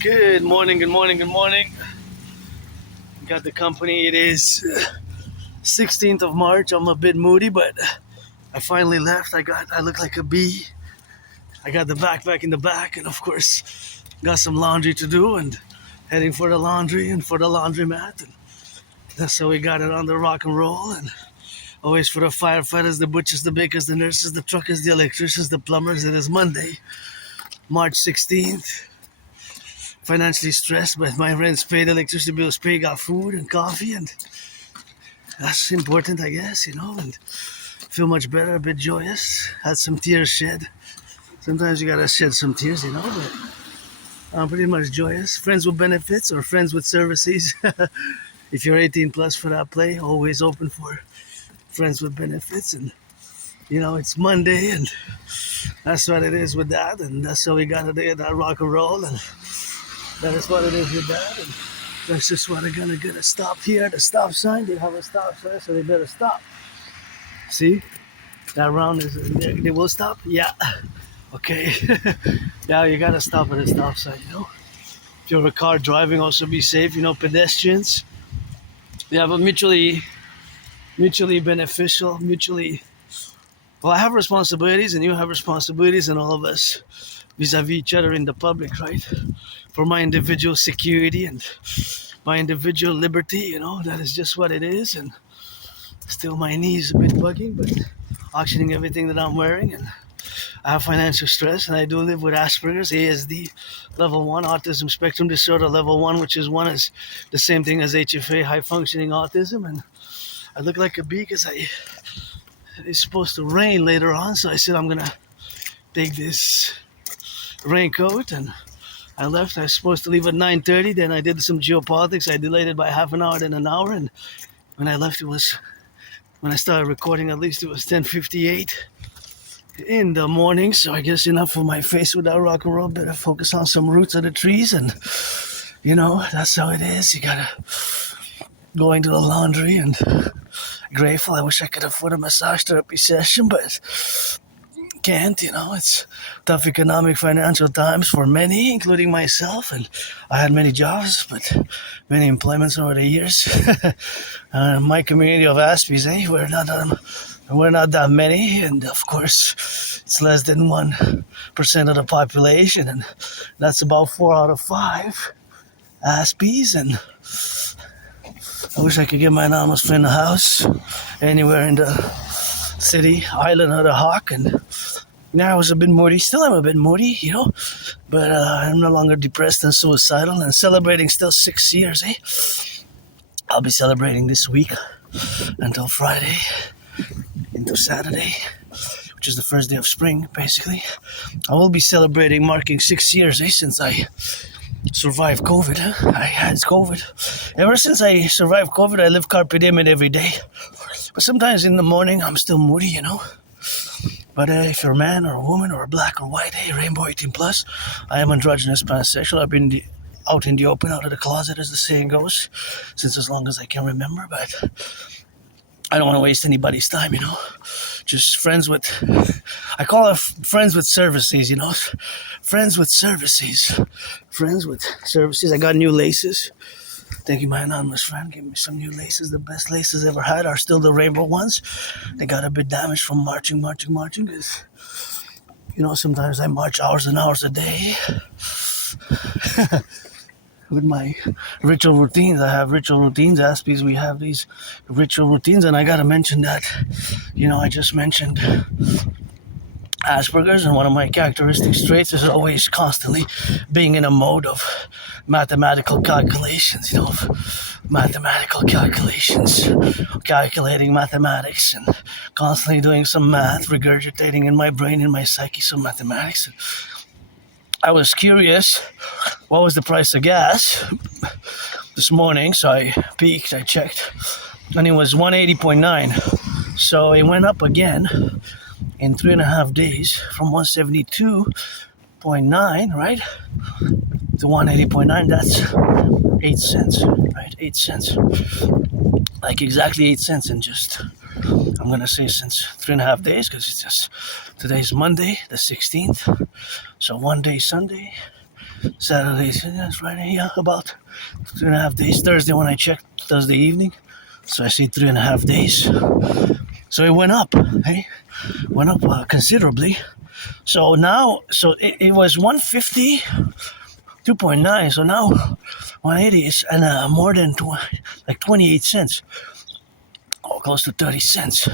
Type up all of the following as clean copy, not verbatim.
Good morning, good morning, good morning. Got the company. It is 16th of March. I'm a bit moody, but I finally left. I look like a bee. I got the backpack in the back, and of course, got some laundry to do, and heading for the laundry and for the laundromat. And that's how we got it on the rock and roll. And always for the firefighters, the butchers, the bakers, the nurses, the truckers, the electricians, the plumbers. It is Monday, March 16th. Financially stressed, but my rent's paid, electricity bills paid, got food and coffee, and that's important, I guess, and feel much better, a bit joyous. Had some tears shed. Sometimes you gotta shed some tears, but I'm pretty much joyous. Friends with benefits or friends with services. If you're 18 plus for that play, always open for friends with benefits. And it's Monday, and that's what it is with that, and that's how we got today, that rock and roll. And that is what it is with that, and that's just what I'm gonna get a stop here at the stop sign. They have a stop sign, so they better stop. See? That round is, they will stop? Yeah. Okay. Yeah, you gotta stop at the stop sign, If you're a car driving, also be safe, pedestrians. They have a mutually beneficial, well, I have responsibilities and you have responsibilities, and all of us vis-a-vis each other in the public, right? For my individual security and my individual liberty, that is just what it is. And still my knees a bit bugging, but auctioning everything that I'm wearing. And I have financial stress, and I do live with Asperger's, ASD, level 1, autism spectrum disorder, level 1, which is the same thing as HFA, high functioning autism. And I look like a bee because it's supposed to rain later on, so I said I'm gonna take this raincoat, and I left. I was supposed to leave at 9:30. Then I did some geopolitics. I delayed it by half an hour, then an hour. And when I left, when I started recording, at least it was 10:58 in the morning. So I guess enough for my face with that rock and roll. Better focus on some roots of the trees, and that's how it is. You gotta go into the laundry, and grateful. I wish I could afford a massage therapy session, but can't. It's tough economic financial times for many, including myself, and I had many jobs, but many employments over the years. My community of Aspies, we're not that many, and of course it's less than 1% of the population, and that's about 4 out of 5 Aspies. And I wish I could get my anonymous friend a house anywhere in the city, island of the Hawk. And now I was a bit moody. Still I'm a bit moody, but I'm no longer depressed and suicidal, and celebrating still 6 years, I'll be celebrating this week until Friday, into Saturday, which is the first day of spring, basically. I will be celebrating, marking 6 years, since I survived COVID. I had COVID. Ever since I survived COVID, I live carpe diem every day. But sometimes in the morning, I'm still moody, But if you're a man or a woman or a black or white, rainbow 18 plus, I am androgynous pansexual. I've been out in the open, out of the closet, as the saying goes, since as long as I can remember. But I don't want to waste anybody's time, Just friends with, I call it friends with services, Friends with services. Friends with services. I got new laces. Thank you, my anonymous friend. Gave me some new laces. The best laces ever had are still the rainbow ones. They got a bit damaged from marching, because, sometimes I march hours and hours a day. With my ritual routines. I have ritual routines. Aspies, we have these ritual routines, and I gotta mention that, I just mentioned Asperger's, and one of my characteristic traits is always constantly being in a mode of mathematical calculations, calculating mathematics, and constantly doing some math, regurgitating in my brain, in my psyche, some mathematics. I was curious, what was the price of gas this morning? So I peeked, I checked, and it was 180.9. So it went up again in 3.5 days from 172.9, right, to 180.9. That's 8 cents, right? 8 cents. Like exactly 8 cents in just, I'm going to say since 3.5 days, because it's just, today's Monday, the 16th. So one day Sunday, Saturday, that's Friday, yeah, about 3.5 days. Thursday when I checked, Thursday evening, so I see 3.5 days. So it went up, hey, went up considerably. So now, so it was 150, 2.9. So now 180 is and more than 28 cents, oh, close to 30 cents,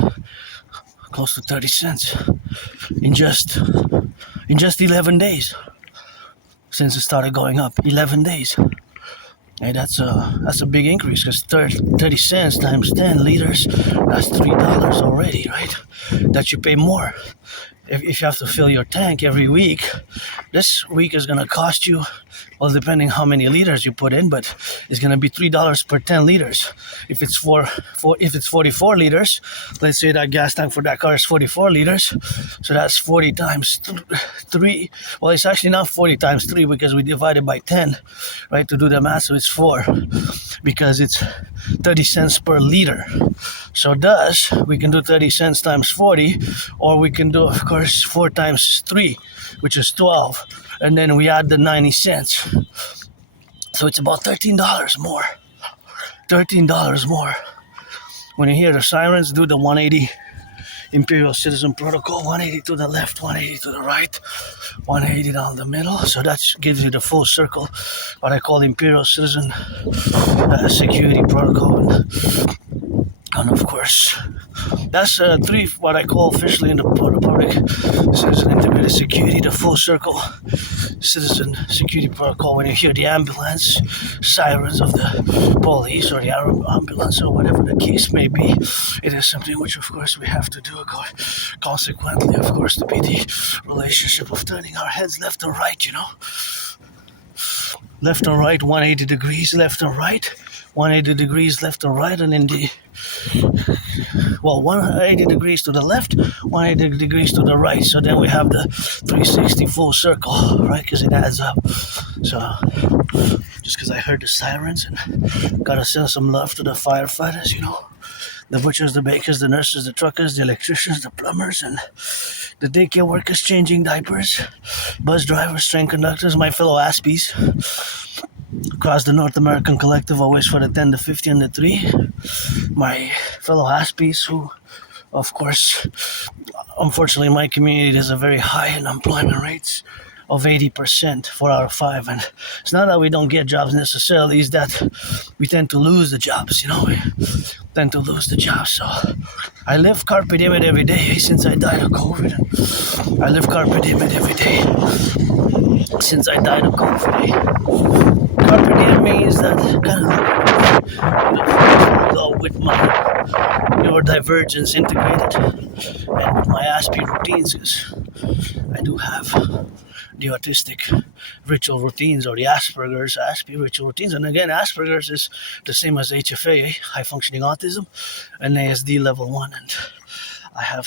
close to 30 cents in just 11 days since it started going up. 11 days. Hey, that's a big increase because 30 cents times 10 liters, that's $3 already, right? That you pay more. If you have to fill your tank every week, this week is going to cost you, well, depending how many liters you put in, but it's going to be $3 per 10 liters. If it's if it's 44 liters, let's say that gas tank for that car is 44 liters, so that's 40 times 3. Well, it's actually not 40 times 3 because we divided by 10, right, to do the math, so it's 4 because it's 30 cents per liter. So thus, we can do 30 cents times 40, or we can do, of course, 4 times 3, which is 12, and then we add the 90 cents. So it's about $13 more. $13 more. When you hear the sirens, do the 180 Imperial Citizen Protocol, 180 to the left, 180 to the right, 180 down the middle. So that gives you the full circle, what I call Imperial Citizen Security Protocol. And of course, that's 3, what I call officially in the Public Citizen Integrated Security, the full circle citizen security protocol. When you hear the ambulance sirens of the police or the ambulance or whatever the case may be, it is something which of course we have to do. Consequently, of course, to be the relationship of turning our heads left and right, left and right, 180 degrees left and right, 180 degrees left and right, and in the 180 degrees to the left, 180 degrees to the right. So then we have the 360 full circle, right? Because it adds up. So just because I heard the sirens, and gotta send some love to the firefighters, the butchers, the bakers, the nurses, the truckers, the electricians, the plumbers, and the daycare workers changing diapers, bus drivers, train conductors, my fellow Aspies across the North American Collective, always for the 10, the 50, and the 3. My fellow Aspies who, of course, unfortunately in my community there's a very high unemployment rates of 80%, 4 out of 5. And it's not that we don't get jobs necessarily, it's that we tend to lose the jobs, we tend to lose the jobs. So I live carpe diem every day since I died of COVID. I live carpe diem every day since I died of COVID. Carpe diem means that kind of go with my neurodivergence integrated and with my Aspie routines, because I do have the autistic ritual routines, or the Asperger's Aspie ritual routines. And again, Asperger's is the same as HFA, high functioning autism, and ASD level 1. And I have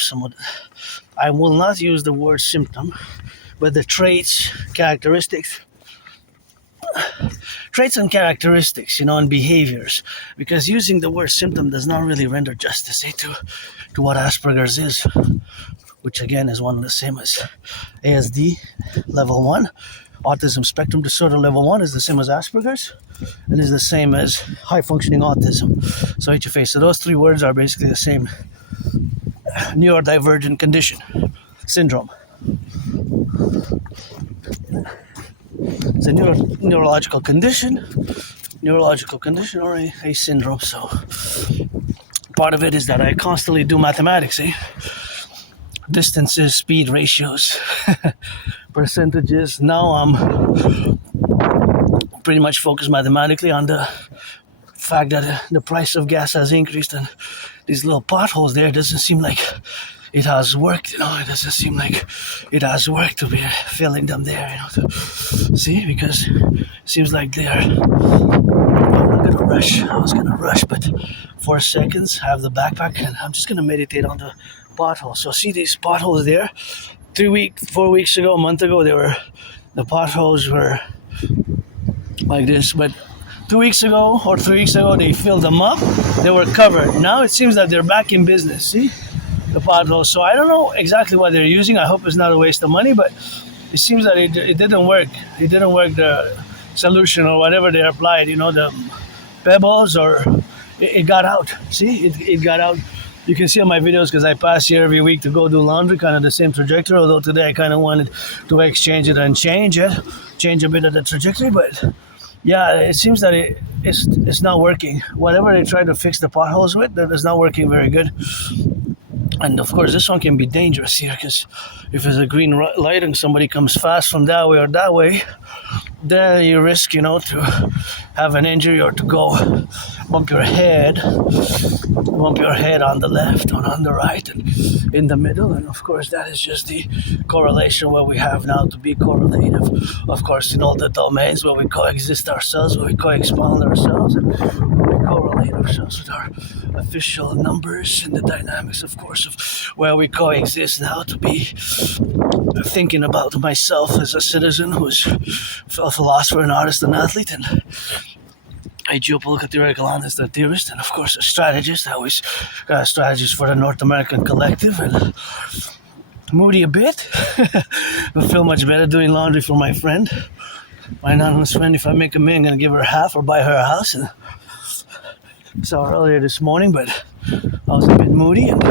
I will not use the word symptom, but the traits, characteristics and characteristics, and behaviors, because using the word symptom does not really render justice to what Asperger's is, which again is one and the same as ASD level 1. Autism spectrum disorder level 1 is the same as Asperger's, and is the same as high functioning autism, so HFA. So those 3 words are basically the same neurodivergent condition, syndrome. It's a neurological condition or a syndrome. So part of it is that I constantly do mathematics, distances, speed ratios, percentages. Now I'm pretty much focused mathematically on the fact that the price of gas has increased, and these little potholes there, doesn't seem like it has worked, It doesn't seem like it has worked to be filling them there, see, because it seems like they're, I was gonna rush, but 4 seconds, I have the backpack, and I'm just gonna meditate on the potholes. So see these potholes there? 4 weeks ago, a month ago, the potholes were like this, but 2 weeks ago or 3 weeks ago, they filled them up, they were covered. Now it seems that they're back in business, see? The potholes. So I don't know exactly what they're using. I hope it's not a waste of money, but it seems that it didn't work. It didn't work, the solution or whatever they applied, the pebbles, or it got out. See, it got out. You can see on my videos because I pass here every week to go do laundry, kind of the same trajectory. Although today I kind of wanted to exchange it and change a bit of the trajectory. But yeah, it seems that it's not working. Whatever they try to fix the potholes with, that is not working very good. And of course, this one can be dangerous here because if there's a green light and somebody comes fast from that way or that way, then you risk, to have an injury or to go bump your head on the left or on the right and in the middle. And of course, that is just the correlation where we have now to be correlative. Of course, in all the domains where we coexist ourselves, where we co-expound ourselves, and we correlate ourselves with our official numbers and the dynamics, of course, of where we coexist now to be thinking about myself as a citizen who's a philosopher, an artist, an athlete, and a geopolitical theoretical analyst, a theorist, and of course a strategist. I always got a strategist for the North American Collectif, and moody a bit, but feel much better doing laundry for my friend, my anonymous friend. If I make a million, I'm gonna give her half or buy her a house. And saw her earlier this morning, but I was a bit moody, and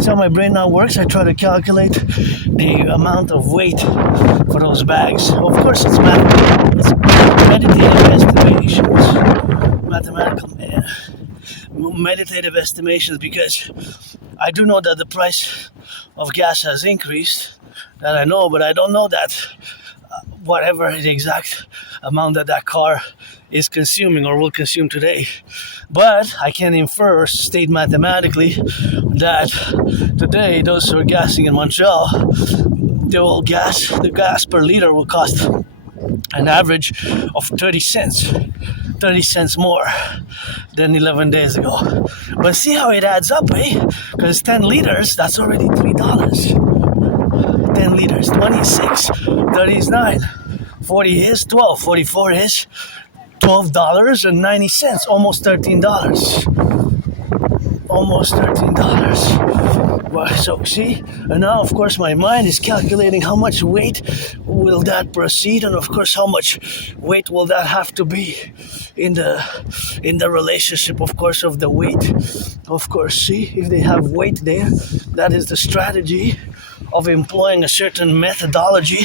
see how my brain now works. I try to calculate the amount of weight for those bags. Of course, it's meditative estimations, meditative estimations, because I do know that the price of gas has increased. That I know, but I don't know that whatever the exact amount that car is consuming or will consume today. But I can infer, state mathematically, that today those who are gassing in Montreal, the gas per liter will cost an average of 30 cents more than 11 days ago. But see how it adds up, eh? Because 10 liters, that's already $3. 10 liters, 26, 30 is 9, 40 is 12, 44 is $12.90, almost $13. Almost $13. Well, so see, and now of course my mind is calculating how much weight will that proceed, and of course how much weight will that have to be in the relationship, of course, of the weight. Of course, see, if they have weight there, that is the strategy of employing a certain methodology,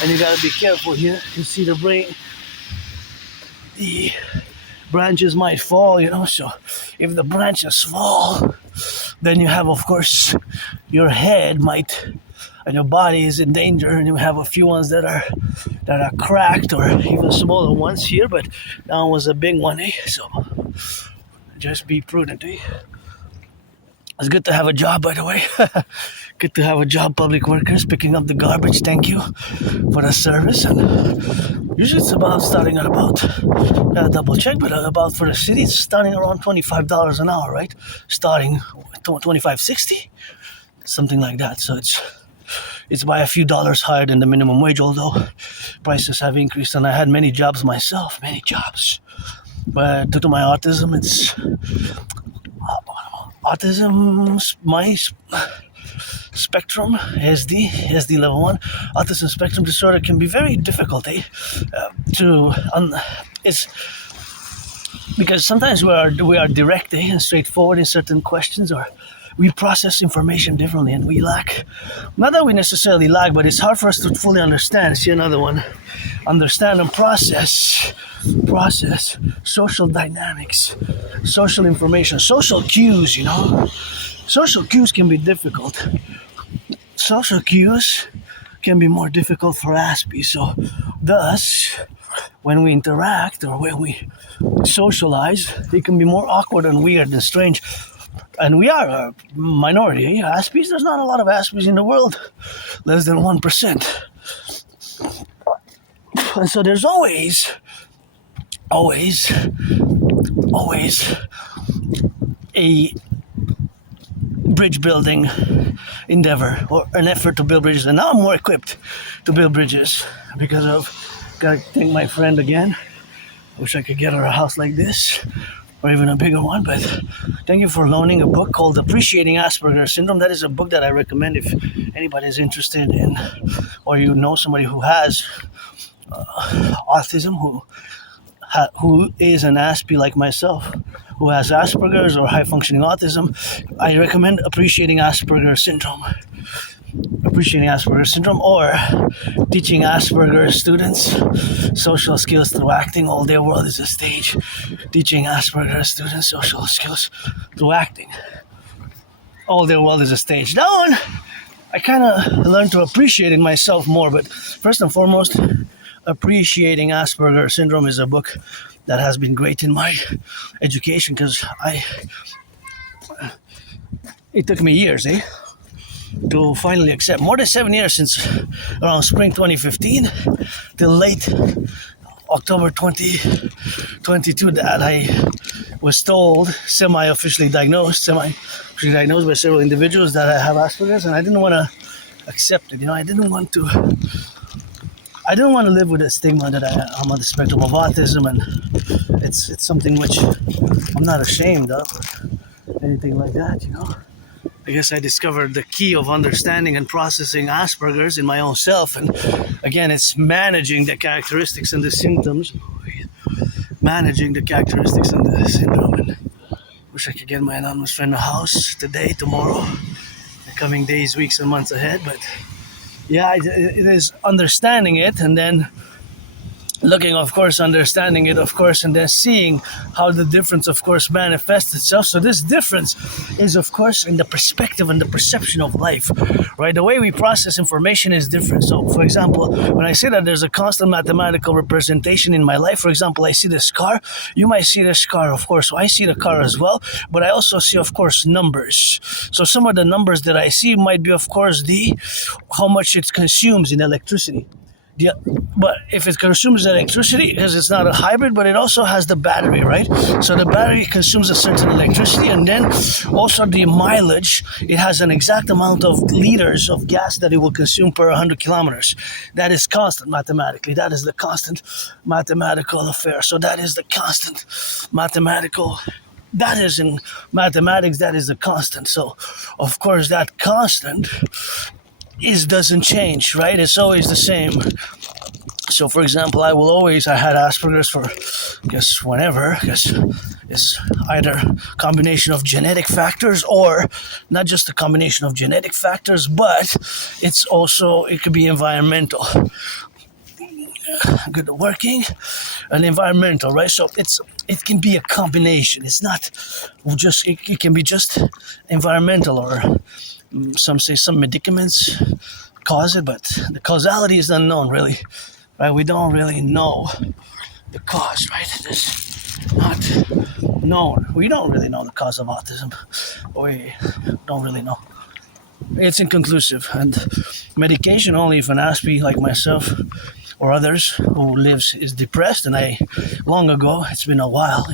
and you gotta be careful here. You see the brain, the branches might fall, so if the branches fall, then you have, of course, your head might, and your body is in danger, and you have a few ones that are cracked, or even smaller ones here, but that one was a big one, so just be prudent, It's good to have a job, by the way. Good to have a job, public workers, picking up the garbage. Thank you for the service. And usually it's about starting at about, gotta double check, but about for the city, it's starting around $25 an hour, right? Starting $25.60, something like that. So it's by a few dollars higher than the minimum wage, although prices have increased. And I had many jobs myself, but due to my autism, my spectrum, SD level 1, autism spectrum disorder can be very difficult, it's because sometimes we are direct, and straightforward in certain questions, or we process information differently, and we lack, not that we necessarily lack, but it's hard for us to fully understand. See another one, understand and process social dynamics, social information, social cues, Social cues can be difficult. Social cues can be more difficult for Aspie. So, thus, when we interact or when we socialize, it can be more awkward and weird and strange. And we are a minority. Aspies, there's not a lot of Aspies in the world. Less than 1%. And so there's always a bridge building endeavor or an effort to build bridges, and now I'm more equipped to build bridges because of, gotta thank my friend again. Wish I could get her a house like this. or even a bigger one. But thank you for loaning a book called Appreciating Asperger's Syndrome. That is a book that I recommend if anybody is interested in, or you know somebody who has autism, who is an Aspie like myself, who has Asperger's or high functioning autism. I recommend Appreciating Asperger's Syndrome. Appreciating Asperger's Syndrome, or Teaching Asperger's Students Social Skills Through Acting. All their world is a stage. Teaching Asperger's Students Social Skills Through Acting. All their world is a stage. That one, I kind of learned to appreciate it myself more, but first and foremost, Appreciating Asperger's Syndrome is a book that has been great in my education, because it took me years, to finally accept. More than 7 years, since around spring 2015 till late October 2022, that I was told, semi-officially diagnosed by several individuals, that I have Asperger's, and I didn't want to accept it. I didn't want to live with the stigma that I'm on the spectrum of autism, and it's something which I'm not ashamed of, or anything like that. I guess I discovered the key of understanding and processing Asperger's in my own self, and again, it's managing the characteristics and the symptoms, managing the characteristics and the syndrome. And wish I could get my anonymous friend a house today, tomorrow, the coming days, weeks, and months ahead. But yeah, it is understanding it, and then looking, of course, understanding it, of course, and then seeing how the difference, of course, manifests itself. So this difference is, of course, in the perspective and the perception of life, right? The way we process information is different. So, for example, when I say that there's a constant mathematical representation in my life, for example, I see this car, you might see this car, of course, so I see the car as well, but I also see, of course, numbers. So some of the numbers that I see might be, of course, how much it consumes in electricity. Yeah, but if it consumes electricity, because it's not a hybrid, but it also has the battery, right? So the battery consumes a certain electricity, and then also the mileage, it has an exact amount of liters of gas that it will consume per 100 kilometers. That is constant mathematically. That is the constant mathematical affair. So that is the constant mathematical. That is in mathematics, that is the constant. So, of course, that constant doesn't change, right? It's always the same. So, for example, I had Asperger's for, whenever, it's either a combination of genetic factors, or not just a combination of genetic factors, but it could be environmental. Good working and environmental, right? So it can be a combination. It's not just, it can be just environmental, or some say some medicaments cause it, but the causality is unknown, really, right? We don't really know the cause, right? It's not known. We don't really know the cause of autism. We don't really know. It's inconclusive, and medication only if an Aspie like myself or others who is depressed. And long ago, it's been a while,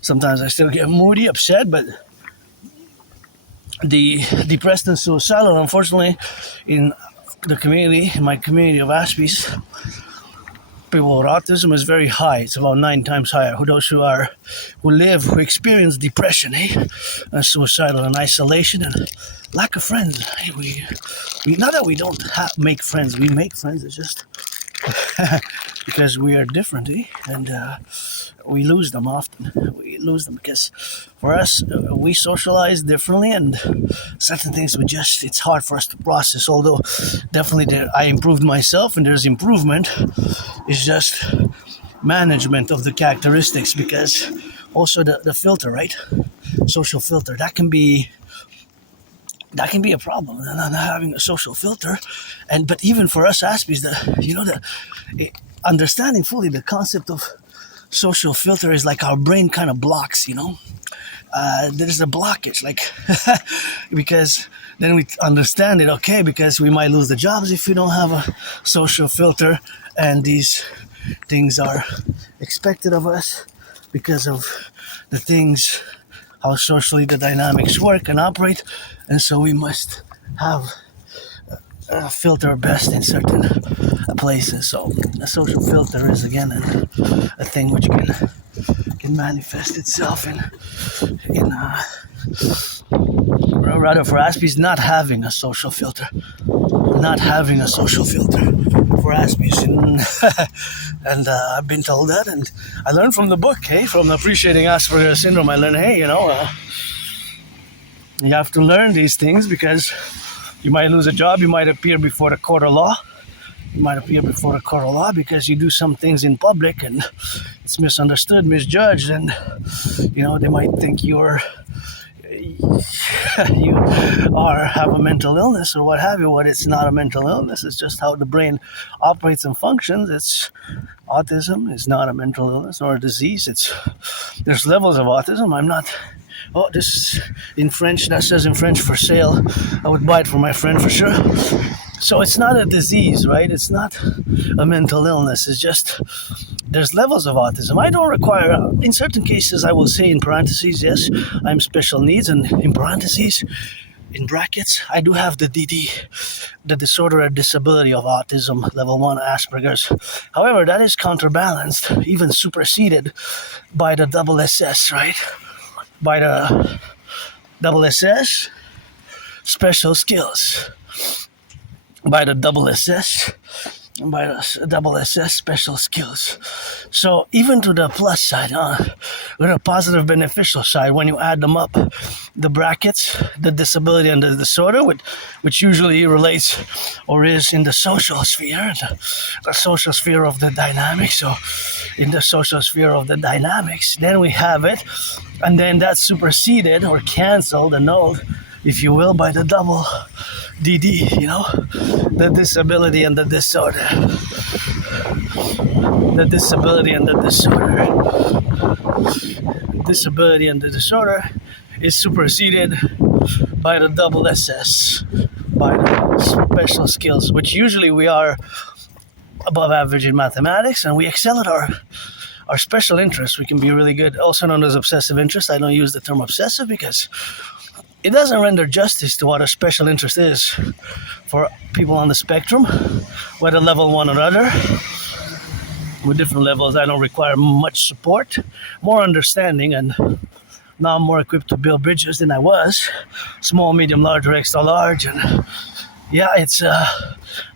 sometimes I still get moody, upset, but the depressed and suicidal, unfortunately, in my community of Aspies, people with autism is very high. It's about 9 times higher. Those who experience depression, and suicidal and isolation and lack of friends. We not that we don't make friends. We make friends. It's just because we are different, and we lose them often. We lose them because for us, we socialize differently, and certain things it's hard for us to process. Although definitely I improved myself, and there's improvement. It's just management of the characteristics, because also the filter, right? Social filter, that can be a problem, not having a social filter. But even for us Aspies, understanding fully the concept of social filter is like our brain kind of blocks, there's a blockage, because then we understand it, okay, because we might lose the jobs if we don't have a social filter, and these things are expected of us because of the things, how socially the dynamics work and operate, and so we must have filter best in certain places. So a social filter is again a thing which can can manifest itself in rather for Aspies not having a social filter, not having a social filter for Aspies, and I've been told that, and I learned from the book, from Appreciating Asperger's Syndrome. I learned, you have to learn these things because you might lose a job, you might appear before the court of law. You might appear before the court of law because you do some things in public and it's misunderstood, misjudged, and they might think you have a mental illness or what have you. But it's not a mental illness. It's just how the brain operates and functions. It's autism is not a mental illness or a disease. There's levels of autism. I'm not. Oh, this in French. That says in French for sale. I would buy it for my friend for sure. So it's not a disease, right? It's not a mental illness. It's just there's levels of autism. I don't require, in certain cases, I will say in parentheses, yes, I'm special needs, and in parentheses, in brackets, I do have the dedie, the disorder or disability of autism, level 1 Asperger's. However, that is counterbalanced, even superseded by the double SS, right? By the double SS, special skills. By the double SS, special skills. So even to the plus side, with a positive beneficial side, when you add them up, the brackets, the disability and the disorder, which usually relates or is in the social sphere, the social sphere of the dynamics. So in the social sphere of the dynamics, then we have it, and then that's superseded or canceled, annulled, if you will, by the double DD, the disability and the disorder. The disability and the disorder. Disability and the disorder is superseded by the double SS, by the special skills, which usually we are above average in mathematics and we excel at our special interests. We can be really good, also known as obsessive interest. I don't use the term obsessive because it doesn't render justice to what a special interest is for people on the spectrum, whether level 1 or other. With different levels, I don't require much support, more understanding, and now I'm more equipped to build bridges than I was. Small, medium, large, or extra large. And yeah, it's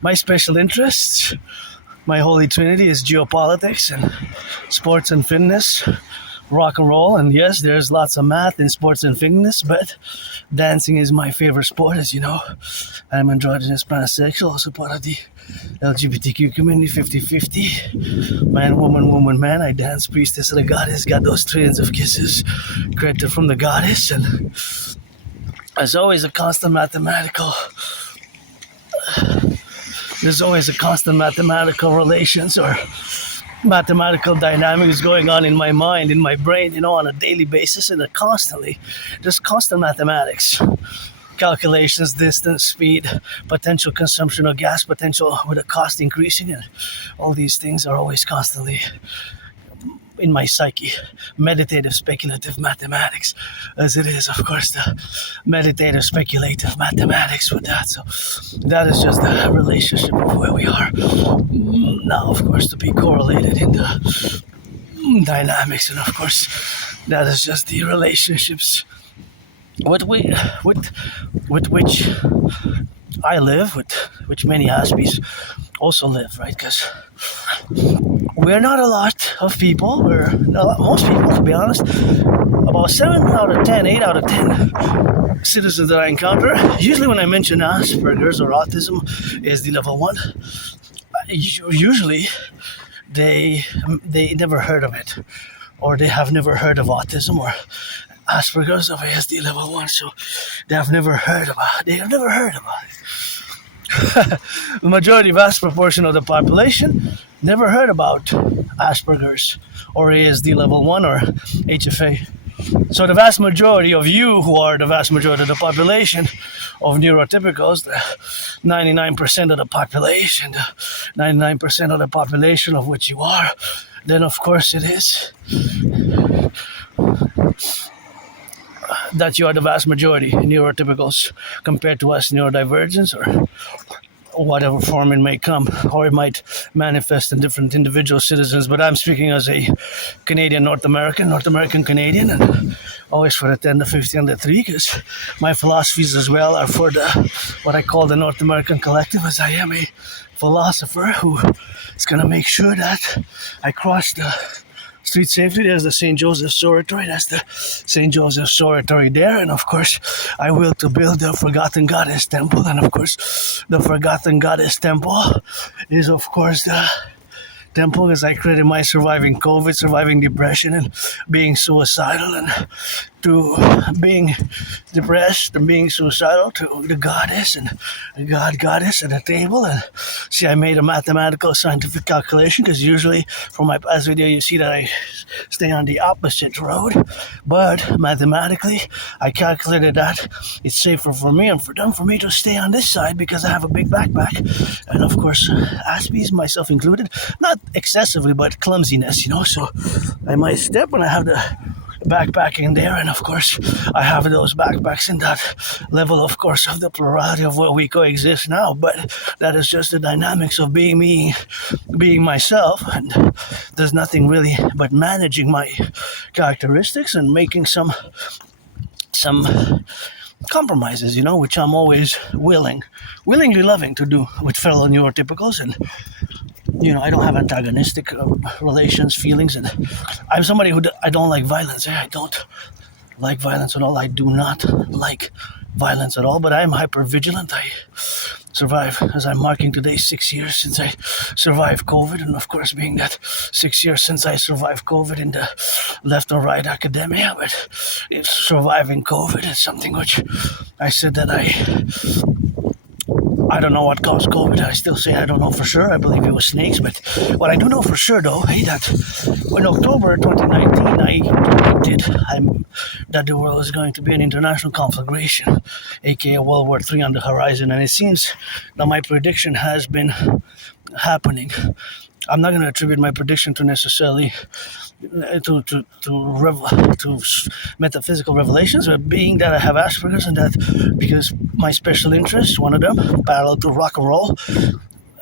my special interests. My holy trinity is geopolitics and sports and fitness. Rock and roll, and yes, there's lots of math in sports and fitness, but dancing is my favorite sport, as you know. I'm androgynous pansexual, also part of the LGBTQ community, 50-50. Man, woman, man. I dance priestess of the goddess, got those trillions of kisses granted from the goddess, and there's always a constant mathematical relations or mathematical dynamics going on in my mind, in my brain, on a daily basis, and constantly. Just constant mathematics. Calculations, distance, speed, potential consumption of gas, potential with the cost increasing, and all these things are always constantly in my psyche. Meditative, speculative mathematics, as it is, of course, the meditative, speculative mathematics with that. So that is just the relationship of where we are. Now, of course, to be correlated in the dynamics, and of course, that is just the relationships with which I live, with which many Aspies also live, right? Because we're not a lot of people. Most people, to be honest. About 7 out of 10, 8 out of 10 citizens that I encounter, usually when I mention Asperger's or autism is the level 1, usually they never heard of it, or they have never heard of autism or Asperger's of ASD level 1, so they have never heard about it. The majority, vast proportion of the population never heard about Asperger's or ASD level 1 or HFA. So the vast majority of you, who are the vast majority of the population of neurotypicals, the 99% of the population, the 99% of the population of which you are, then of course it is that you are the vast majority neurotypicals compared to us neurodivergents or whatever form it may come, or it might manifest in different individual citizens. But I'm speaking as a Canadian, North American Canadian, and always for the 10, the 50, and the 3, because my philosophies as well are for the what I call the North American Collective, as I am a philosopher who is going to make sure that I cross the street safely. There's the St. Joseph's Oratory. That's the St. Joseph's Oratory there. And of course, I will to build the Forgotten Goddess Temple. And of course, the Forgotten Goddess Temple is, of course, the temple as I created my surviving COVID, surviving depression, and being suicidal, and to being depressed and being suicidal to the goddess and the goddess at the table. And see, I made a mathematical scientific calculation, because usually from my past video you see that I stay on the opposite road, but mathematically I calculated that it's safer for me and for them for me to stay on this side, because I have a big backpack, and of course Aspies, myself included, not excessively but clumsiness, so I might step when I have the backpack in there, and of course I have those backpacks in that level, of course, of the plurality of where we coexist now. But that is just the dynamics of being me, being myself, and there's nothing really but managing my characteristics and making some compromises, which I'm always willingly loving to do with fellow neurotypicals. And I don't have antagonistic relations, feelings, and I'm somebody who I don't like violence. I don't like violence at all. I do not like violence at all, but I'm hyper vigilant. I survive, as I'm marking today, 6 years since I survived COVID, and of course, being that 6 years since I survived COVID in the left or right academia, but it's surviving COVID is something which I said that I don't know what caused COVID. I still say I don't know for sure. I believe it was snakes. But what I do know for sure, though, is that in October 2019, I predicted that there was going to be an international conflagration, aka World War III, on the horizon. And it seems that my prediction has been happening. I'm not going to attribute my prediction to necessarily to metaphysical revelations, but being that I have Asperger's, and that because my special interests, one of them, parallel to rock and roll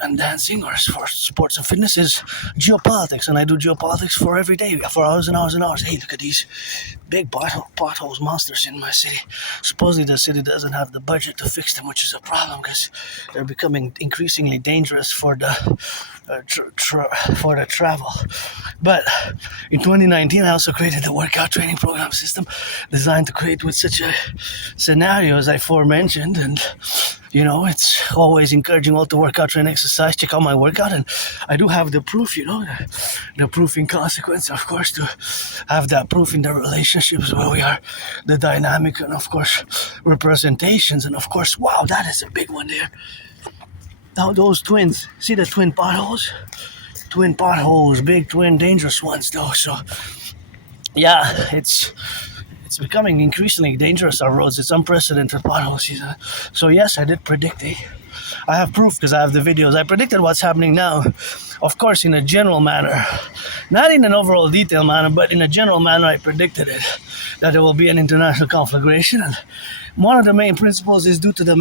and dancing, or for sports and fitness, is geopolitics, and I do geopolitics for every day, for hours and hours and hours. Hey, look at these big potholes, monsters in my city. Supposedly the city doesn't have the budget to fix them, which is a problem, because they're becoming increasingly dangerous for the travel. But in 2019, I also created a workout training program system designed to create with such a scenario as I aforementioned. And it's always encouraging all to work out, train, exercise, check out my workout, and I do have the proof, the proof in consequence, of course, to have that proof in the relationships where we are, the dynamic, and of course, representations, and of course, wow, that is a big one there. Now those twins, see the twin potholes? Twin potholes, big twin, dangerous ones though, so yeah, it's becoming increasingly dangerous, our roads. It's unprecedented pothole season. So yes, I did predict it. I have proof because I have the videos. I predicted what's happening now. Of course, in a general manner. Not in an overall detail manner, but in a general manner, I predicted it. That there will be an international conflagration. And one of the main principles is due to the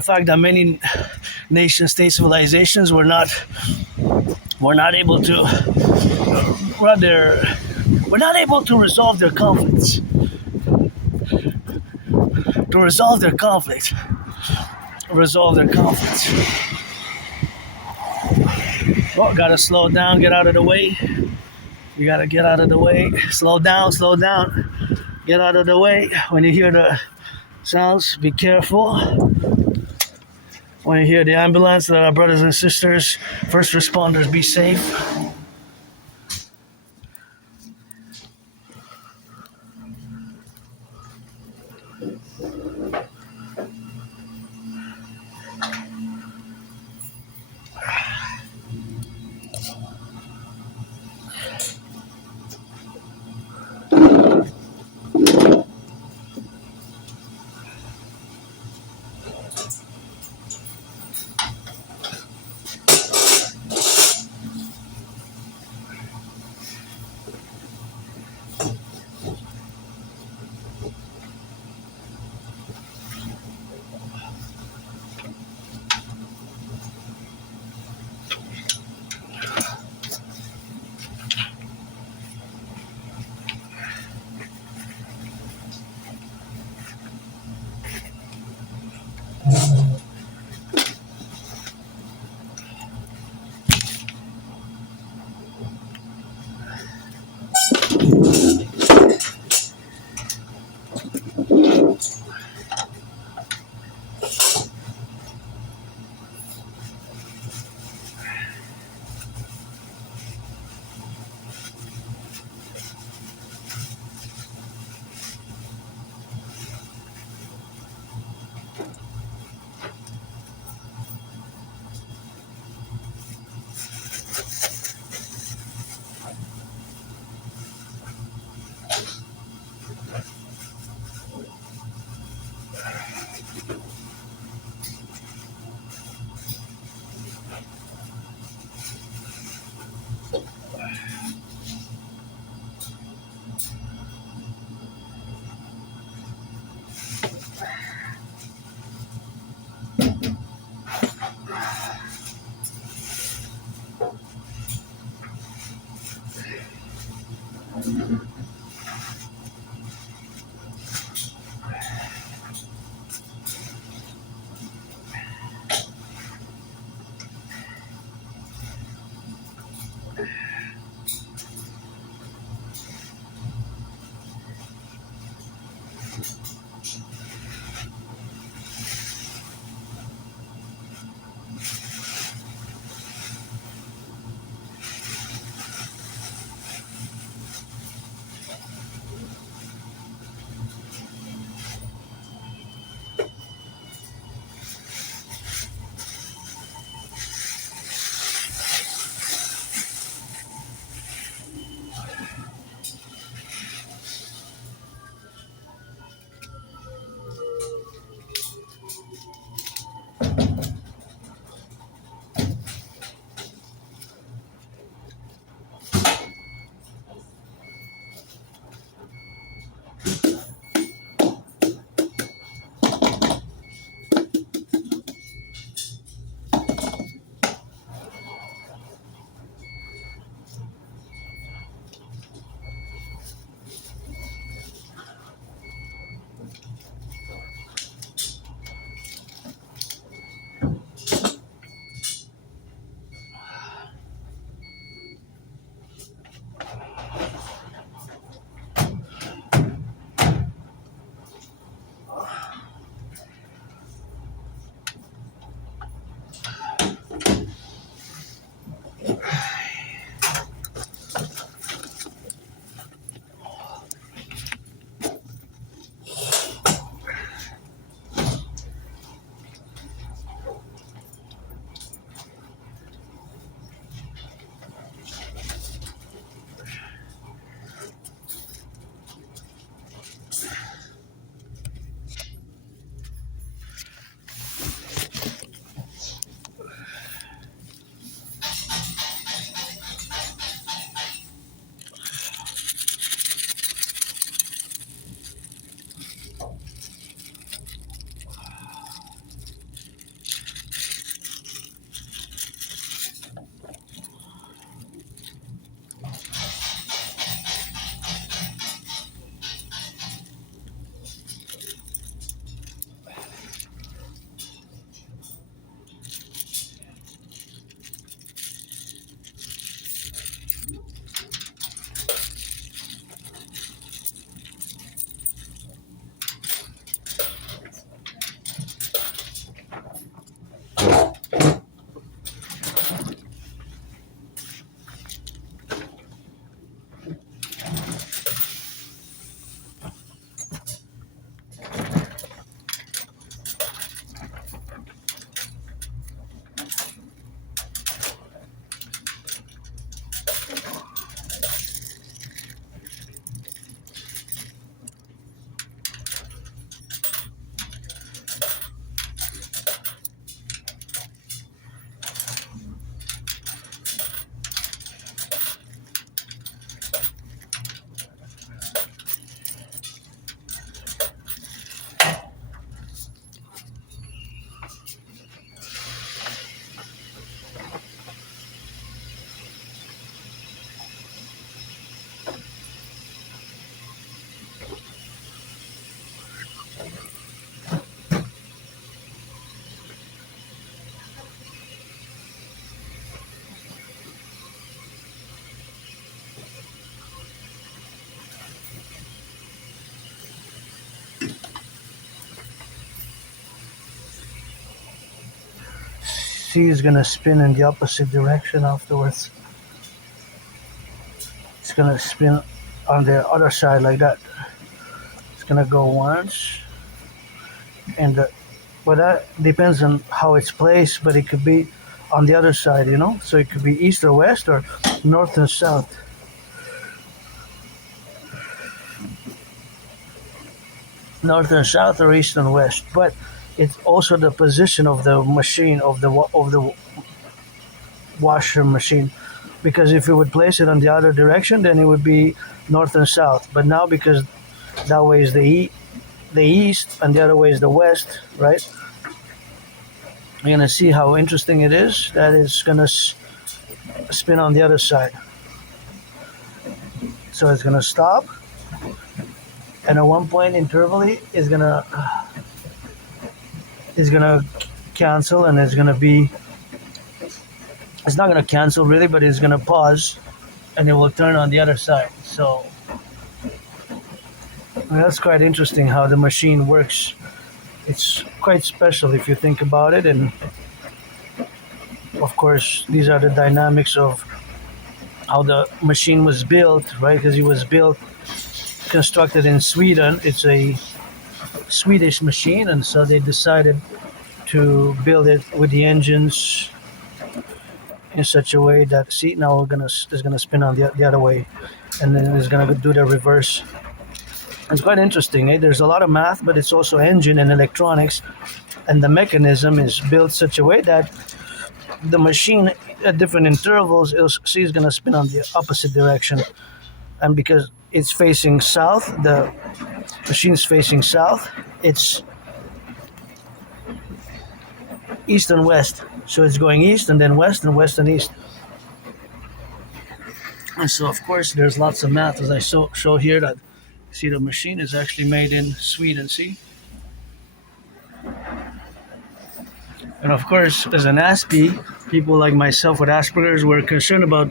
fact that many nation state civilizations were not able to resolve their conflicts. Oh, gotta slow down, get out of the way. You gotta get out of the way. Slow down. Get out of the way. When you hear the sounds, be careful. When you hear the ambulance, that our brothers and sisters, first responders, be safe. C is gonna spin in the opposite direction afterwards. It's gonna spin on the other side like that. It's gonna go once, and but that depends on how it's placed. But it could be on the other side, you know. So it could be east or west or north and south. North and south or east and west. But it's also the position of the machine of the washer machine, because if you would place it on the other direction, then it would be north and south. But now, because that way is the east and the other way is the west, right? You're gonna see how interesting it is. That it's gonna spin on the other side. So it's gonna stop, and at one point intervally is gonna cancel, and it's gonna be. It's not gonna cancel really, but it's gonna pause, and it will turn on the other side. So that's quite interesting how the machine works. It's quite special if you think about it, and of course these are the dynamics of how the machine was built, right? Because it was constructed in Sweden. It's a Swedish machine, and so they decided to build it with the engines in such a way that, see, now it's gonna spin on the other way, and then it's gonna do the reverse. It's quite interesting, eh? There's a lot of math, but it's also engine and electronics, and the mechanism is built such a way that the machine at different intervals is gonna spin on the opposite direction, and because it's facing south, the machine's facing south, it's east and west. So it's going east and then west and west and east. And so of course there's lots of math, as I show here, that see the machine is actually made in Sweden, see? And of course, as an Aspie, people like myself with Asperger's were concerned about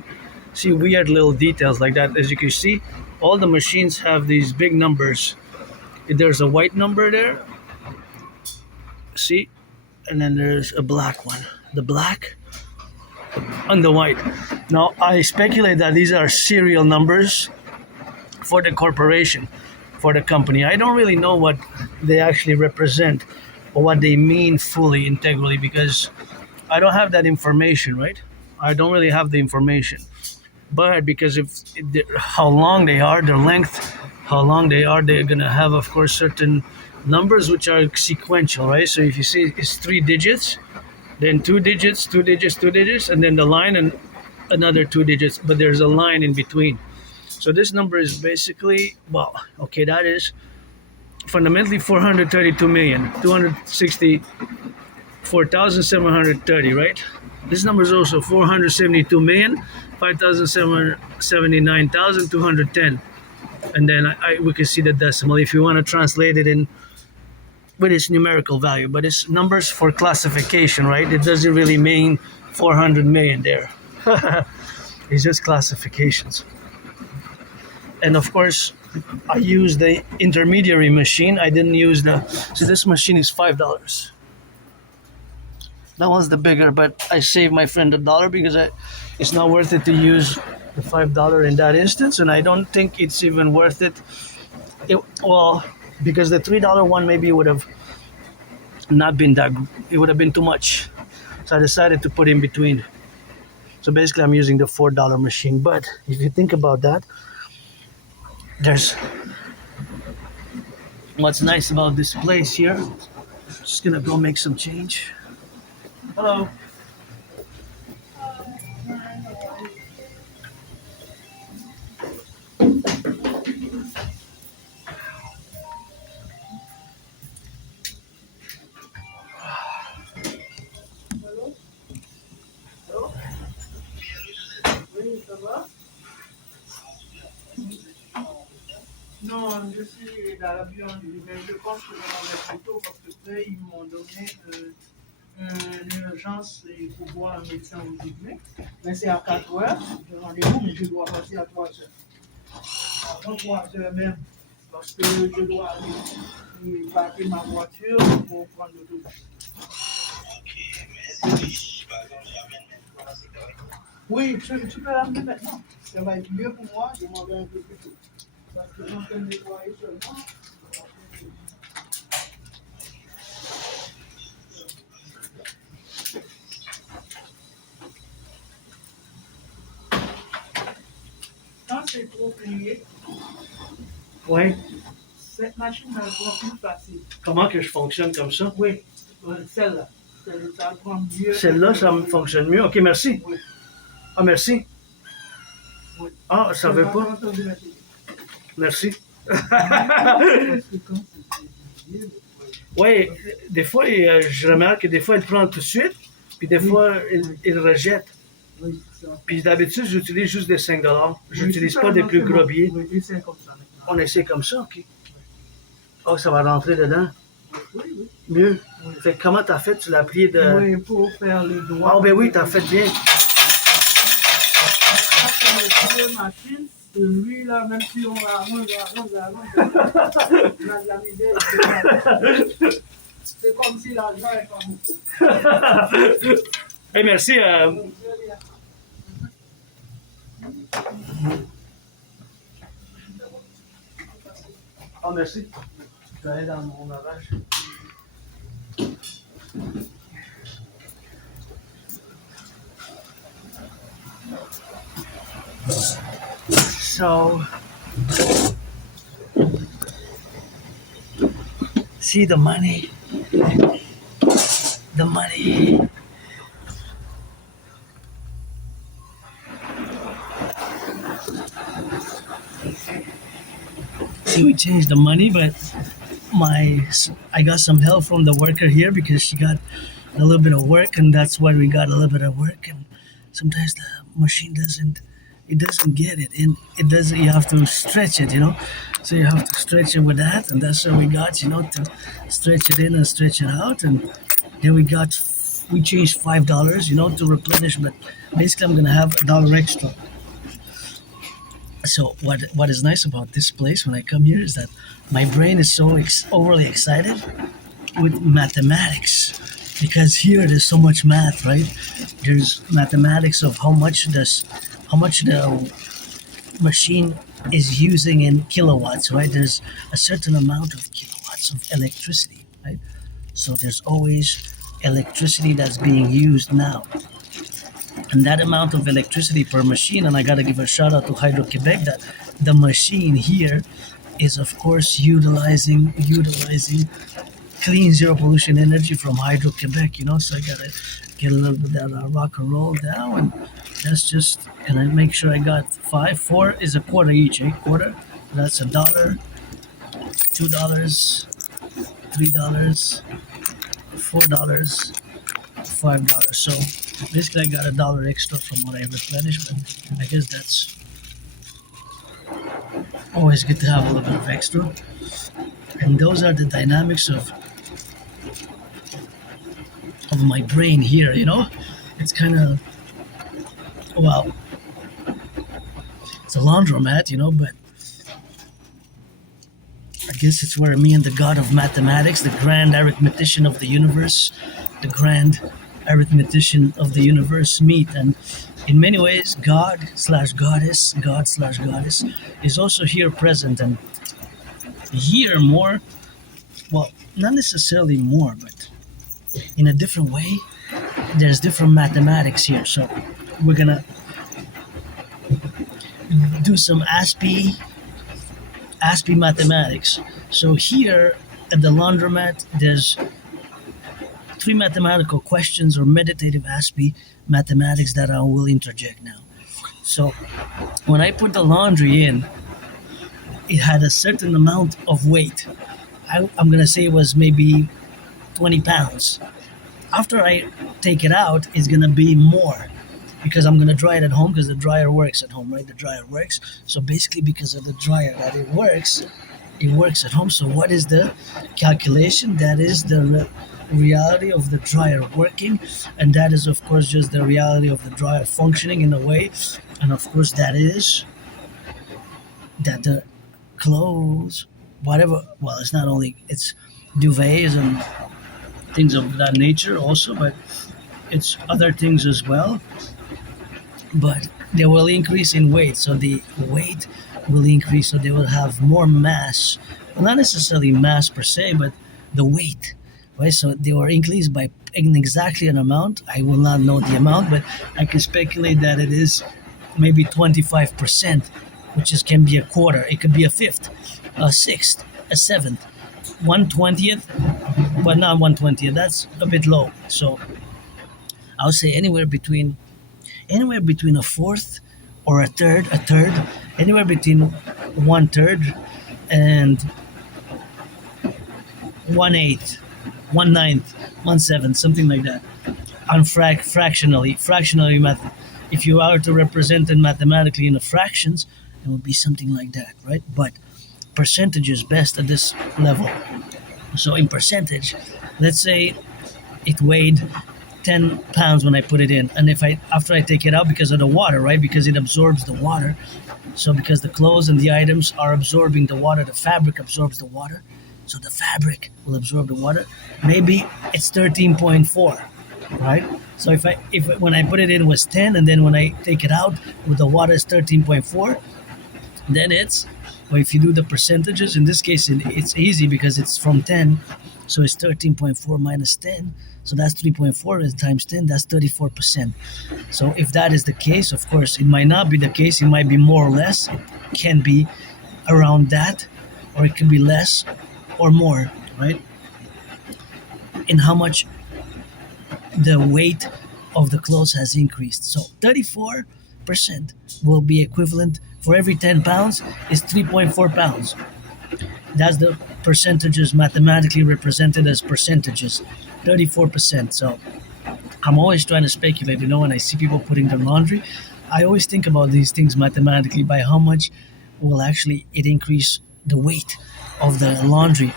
weird little details like that. As you can see, all the machines have these big numbers. There's a white number there, see? And then there's a black one. The black and the white. Now, I speculate that these are serial numbers for the corporation, for the company. I don't really know what they actually represent or what they mean fully, integrally, because I don't have that information, right? I don't really have the information. But because how long they are, their length, how long they are, they're gonna have, of course, certain numbers which are sequential, right? So if you see it's 3 digits, then 2 digits, 2 digits, 2 digits, and then the line and another 2 digits, but there's a line in between. So this number is basically, well, okay, that is fundamentally 432,264,730, right? This number is also 472,579,210. And then we can see the decimal if you want to translate it in with its numerical value, but it's numbers for classification, right? It doesn't really mean 400 million there. It's just classifications. And of course, I use the intermediary machine. I didn't use so this machine is $5. That one's the bigger, but I saved my friend $1 because it's not worth it to use the $5 in that instance, and I don't think it's even worth it. Well, because the $3 one maybe would have not been that, it would have been too much. So I decided to put in between. So basically I'm using the $4 machine. But if you think about that, there's what's nice about this place here. Just gonna go make some change. Hello. Non, je suis dans l'avion, mais je pense que je m'en vais plus tôt parce que eux, ils m'ont donné une urgence pour voir un médecin aujourd'hui. Mais c'est à 4 heures, j'ai rendez-vous, mais je dois passer à 3 heures. Avant 3 heures même, parce que je dois aller parquer ma voiture pour prendre le douche. Ok, mais si par exemple j'amène maintenant, c'est correct? Oui, tu peux l'amener maintenant. Ça va être mieux pour moi, je m'en vais un peu plus tôt. Parce que j'en peux nettoyer seulement. Quand c'est trop plié, Ouais. cette machine va être plus facile. Comment que je fonctionne comme ça? Oui, celle-là. Ça prend mieux. Celle-là, ça me fonctionne mieux. Ok, merci. Oui. Ah, merci. Oui. Ah, je savais pas. Merci. Oui, des fois, je remarque que des fois, elle prend tout de suite, puis des fois, elle rejette. Oui, ça. Puis d'habitude, j'utilise juste des 5 dollars. Oui, J'utilise c'est pas ça, des non, plus c'est gros bon. billets. Oui, essaie comme ça maintenant. On essaie comme ça, ok. Oh, ça va rentrer dedans. Oui, oui. Mieux. Oui. Fait que comment t'as fait? Tu l'as plié de... Oui, pour faire le droit. Oh, ben oui, t'as fait bien. Le machine, lui là, même si on la on a de la misère. C'est comme si l'argent est pas bon. Hey, merci. Oh, merci. Je vais aller dans mon lavage. So, see the money. The money. See, we changed the money, but I got some help from the worker here because she got a little bit of work, and that's why we got a little bit of work. And sometimes the machine doesn't get it, and it doesn't. You have to stretch it, So you have to stretch it with that, and that's what we got, to stretch it in and stretch it out, and then we changed $5, to replenish, but basically I'm gonna have $1 extra. So what is nice about this place when I come here is that my brain is so overly excited with mathematics because here there's so much math, right? There's mathematics of how much the machine is using in kilowatts, right? There's a certain amount of kilowatts of electricity, right? So there's always electricity that's being used now. And that amount of electricity per machine, and I gotta give a shout out to Hydro-Quebec that the machine here is of course utilizing clean zero pollution energy from Hydro-Quebec, so I gotta get a little bit of that rock and roll down, and that's just, and I make sure I got 4 is a quarter each, quarter, that's $1, $2, $3, $4, $5. So basically I got $1 extra from what I replenished, but I guess that's always good to have a little bit of extra. And those are the dynamics of my brain here, It's kind of, well, it's a laundromat, but I guess it's where me and the god of mathematics, the grand arithmetician of the universe, meet. And in many ways, God/goddess is also here present, and here more, well, not necessarily more, but in a different way. There's different mathematics here, so we're gonna do some Aspie mathematics. So here at the laundromat, there's 3 mathematical questions or meditative Aspie mathematics that I will interject now. So when I put the laundry in, it had a certain amount of weight. I'm gonna say it was maybe 20 pounds. After I take it out, it's gonna be more because I'm gonna dry it at home because the dryer works at home, right? The dryer works. So basically because of the dryer that it works at home. So what is the calculation? That is the reality of the dryer working, and that is of course just the reality of the dryer functioning in a way, and of course that is that the clothes, whatever, well, it's not only, it's duvets and things of that nature also, but it's other things as well, but they will increase in weight, so the weight will increase, so they will have more mass, well, not necessarily mass per se, but the weight, right? So they were increased by exactly an amount. I will not know the amount, but I can speculate that it is maybe 25%, which can be a quarter. It could be a fifth, a sixth, a seventh, 1/20th, but not 1/20th. That's a bit low. So I would say anywhere between a fourth or a third, anywhere between 1/3 and 1/8, 1/9, 1/7, something like that. On fractionally If you are to represent it mathematically in the fractions, it would be something like that, right? But percentage is best at this level. So in percentage, let's say it weighed 10 pounds when I put it in, and if I after I take it out because of the water, right? Because it absorbs the water. So because the clothes and the items are absorbing the water, the fabric absorbs the water. So the fabric will absorb the water. Maybe it's 13.4, right? So if when I put it in was 10, and then when I take it out with the water is 13.4, then it's, well, if you do the percentages, in this case it's easy because it's from 10, so it's 13.4 minus 10, so that's 3.4 times 10, that's 34%. So if that is the case, of course it might not be the case, it might be more or less, it can be around that, or it could be less or more, right? In how much the weight of the clothes has increased. So 34% will be equivalent, for every 10 pounds is 3.4 pounds. That's the percentages mathematically represented as percentages, 34%. So I'm always trying to speculate, when I see people putting their laundry, I always think about these things mathematically, by how much will actually it increase the weight of the laundry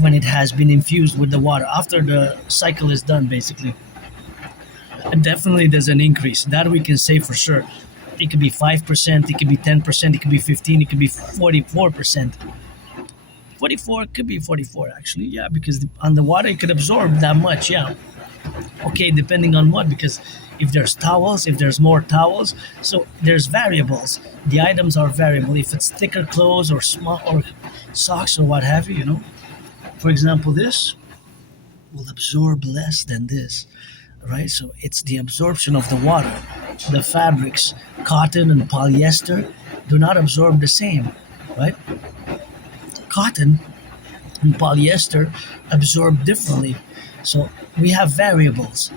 when it has been infused with the water after the cycle is done, basically. And definitely there's an increase that we can say for sure. It could be 5%, it could be 10%, it could be 15%, it could be 44%. 44 could be 44 actually, yeah, because on the water it could absorb that much, yeah. Okay, depending on what, because if there's towels, if there's more towels, so there's variables. The items are variable. If it's thicker clothes or small or socks or what have you. For example, this will absorb less than this, right? So it's the absorption of the water. The fabrics, cotton and polyester, do not absorb the same, right? Cotton and polyester absorb differently. So we have variables.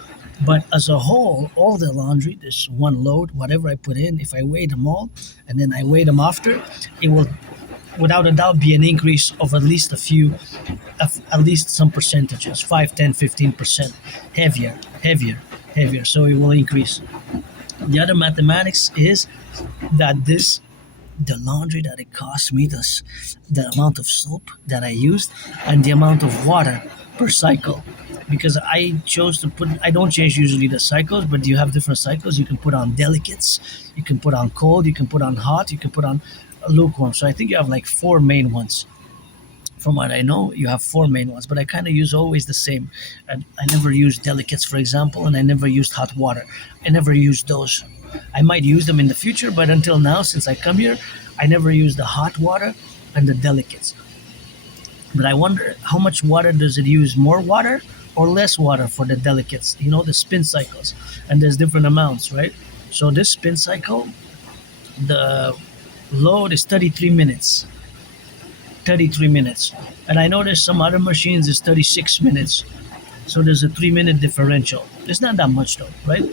But as a whole, all the laundry, this one load, whatever I put in, if I weigh them all and then I weigh them after, it will without a doubt be an increase of at least at least some percentages, 5, 10, 15% heavier. So it will increase. The other mathematics is that the laundry that it costs me, the amount of soap that I used and the amount of water per cycle. Because I don't change usually the cycles, but you have different cycles. You can put on delicates, you can put on cold, you can put on hot, you can put on lukewarm. So I think you have like 4 main ones. From what I know, you have 4 main ones, but I kind of use always the same. And I never used delicates, for example, and I never used hot water. I never used those. I might use them in the future, but until now, since I come here, I never used the hot water and the delicates. But I wonder how much water does it use? More water or less water for the delicates? The spin cycles, and there's different amounts, right? So this spin cycle, the load is 33 minutes. 33 minutes. And I know there's some other machines is 36 minutes. So there's a 3-minute differential. It's not that much though, right?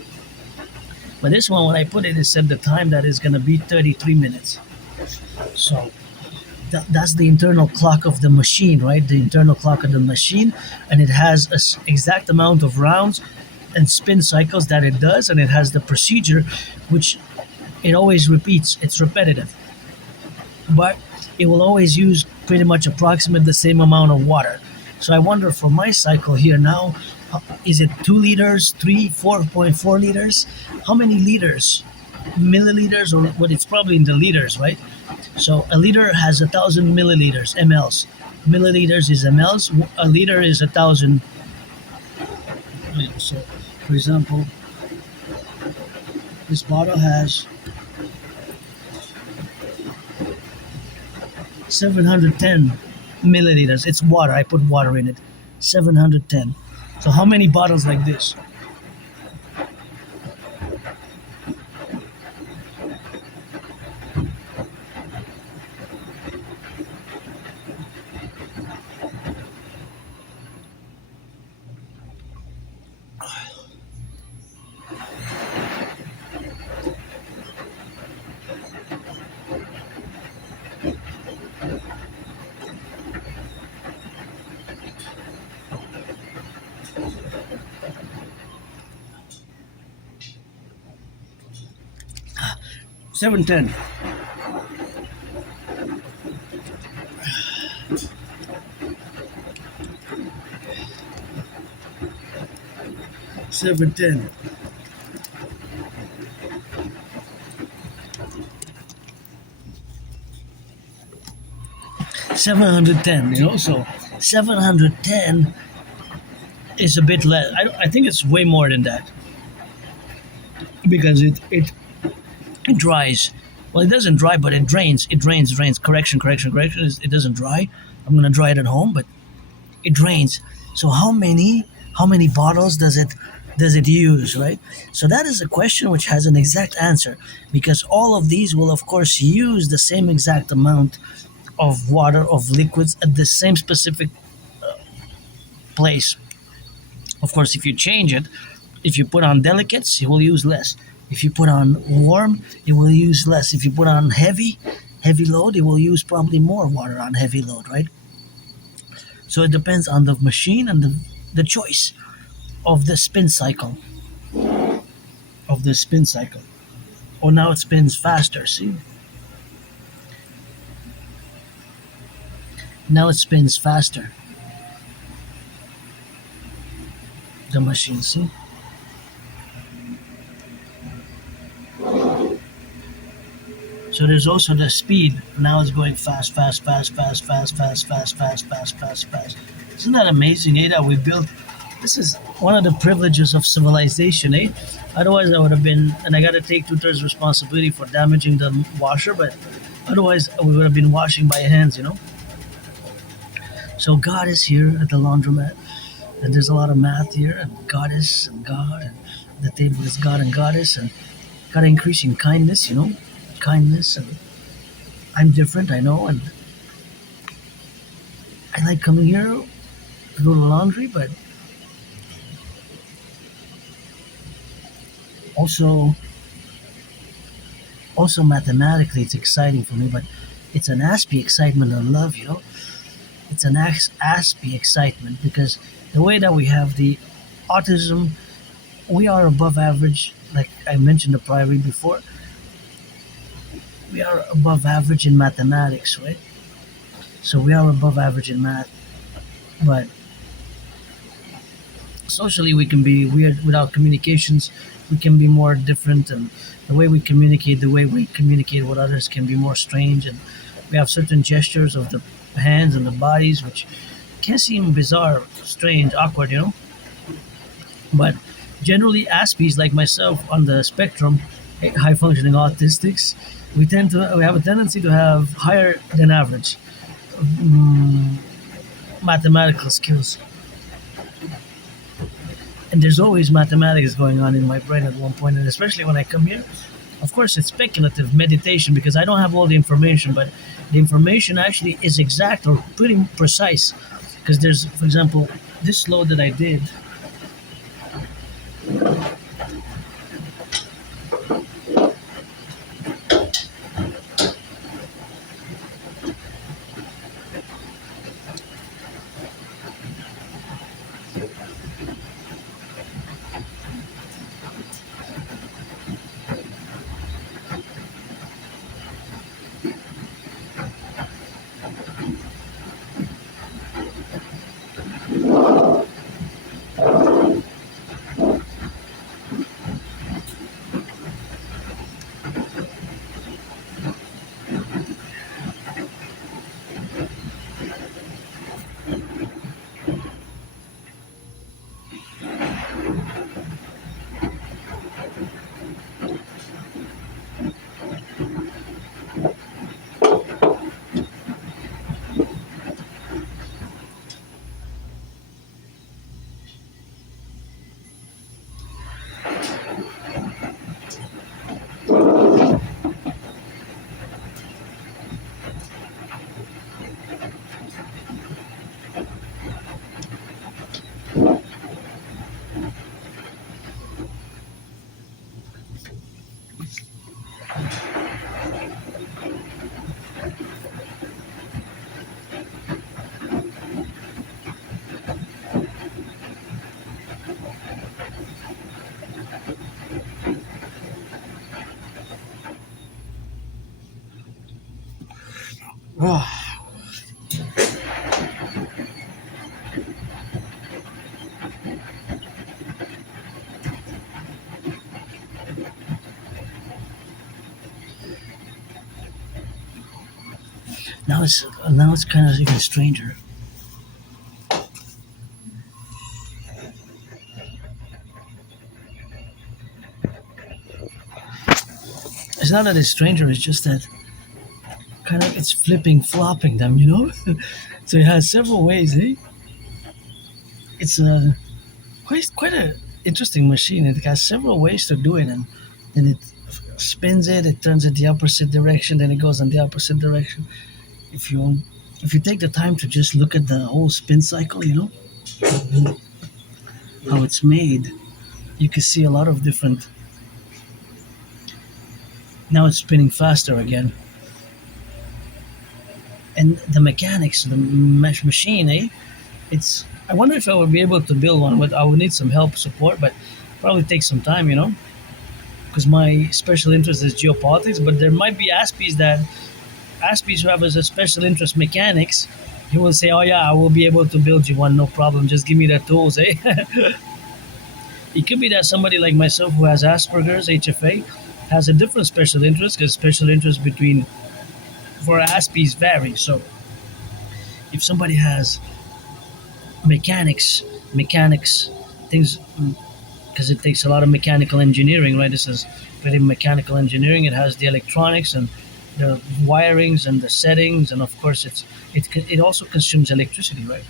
But this one, when I put it, it said the time that is going to be 33 minutes. So that's the internal clock of the machine, right? The internal clock of the machine. And it has an exact amount of rounds and spin cycles that it does. And it has the procedure, which it always repeats. It's repetitive. But it will always use pretty much approximate the same amount of water. So I wonder for my cycle here now, is it 2 liters, 3, 4.4 liters? How many liters? Milliliters, or what? It's probably in the liters, right? So a liter has 1,000 milliliters, mLs. Milliliters is mLs. A liter is 1,000. So, for example, this bottle has 710 milliliters. It's water. I put water in it. 710. So how many bottles like this? 710. 710. 710, so 710 is a bit less. I think it's way more than that because it dries. Well, it doesn't dry, but it drains. It drains. Correction. It doesn't dry. I'm gonna dry it at home, but it drains. So how many bottles does it use, right? So that is a question which has an exact answer because all of these will of course use the same exact amount of water, of liquids at the same specific place. Of course, if you change it, if you put on delicates, it will use less. If you put on warm, it will use less. If you put on heavy load, it will use probably more water on heavy load, right? So it depends on the machine and the choice of the spin cycle. Of the spin cycle. Oh, now it spins faster, see? Now it spins faster. The machine, see? So there's also the speed. Now it's going fast. Isn't that amazing, that we built? This is one of the privileges of civilization, Otherwise, I would have been, and I got to take 2/3 responsibility for damaging the washer, but otherwise, we would have been washing by hands. So God is here at the laundromat, and there's a lot of math here, and goddess and God, and the table is God and goddess, and got to increase in kindness, kindness, and I'm different, I know, and I like coming here to do the laundry, but also mathematically it's exciting for me, but it's an Aspie excitement and love. It's an Aspie excitement because the way that we have the autism, we are above average, like I mentioned the Privee before. We are above average in mathematics, right? So we are above average in math, but socially we can be weird without communications. We can be more different, and the way we communicate with others can be more strange, and we have certain gestures of the hands and the bodies which can seem bizarre, strange, awkward. But generally Aspies like myself on the spectrum, high functioning autistics, we have a tendency to have higher than average mathematical skills. And there's always mathematics going on in my brain at one point, and especially when I come here. Of course, it's speculative meditation because I don't have all the information, but the information actually is exact or pretty precise. Because there's, for example, this load that I did. Ah, now it's kind of even stranger. It's not that it's stranger. It's just that kind of it's flipping, flopping them. So it has several ways. It's quite a interesting machine. It has several ways to do it, and then it spins it. It turns it the opposite direction. Then it goes in the opposite direction. If you take the time to just look at the whole spin cycle, how it's made, you can see a lot of different. Now it's spinning faster again, and the mechanics, the mesh machine, It's. I wonder if I would be able to build one, but I would need some help, support, but probably take some time, because my special interest is geopolitics. But there might be Aspies who have as a special interest mechanics. You will say, "Oh yeah, I will be able to build you one, no problem. Just give me the tools." It could be that somebody like myself who has Asperger's HFA has a different special interest because special interest between for Aspies vary. So if somebody has mechanics things, because it takes a lot of mechanical engineering, right? This is pretty mechanical engineering. It has the electronics and the wirings and the settings, and of course it also consumes electricity, right?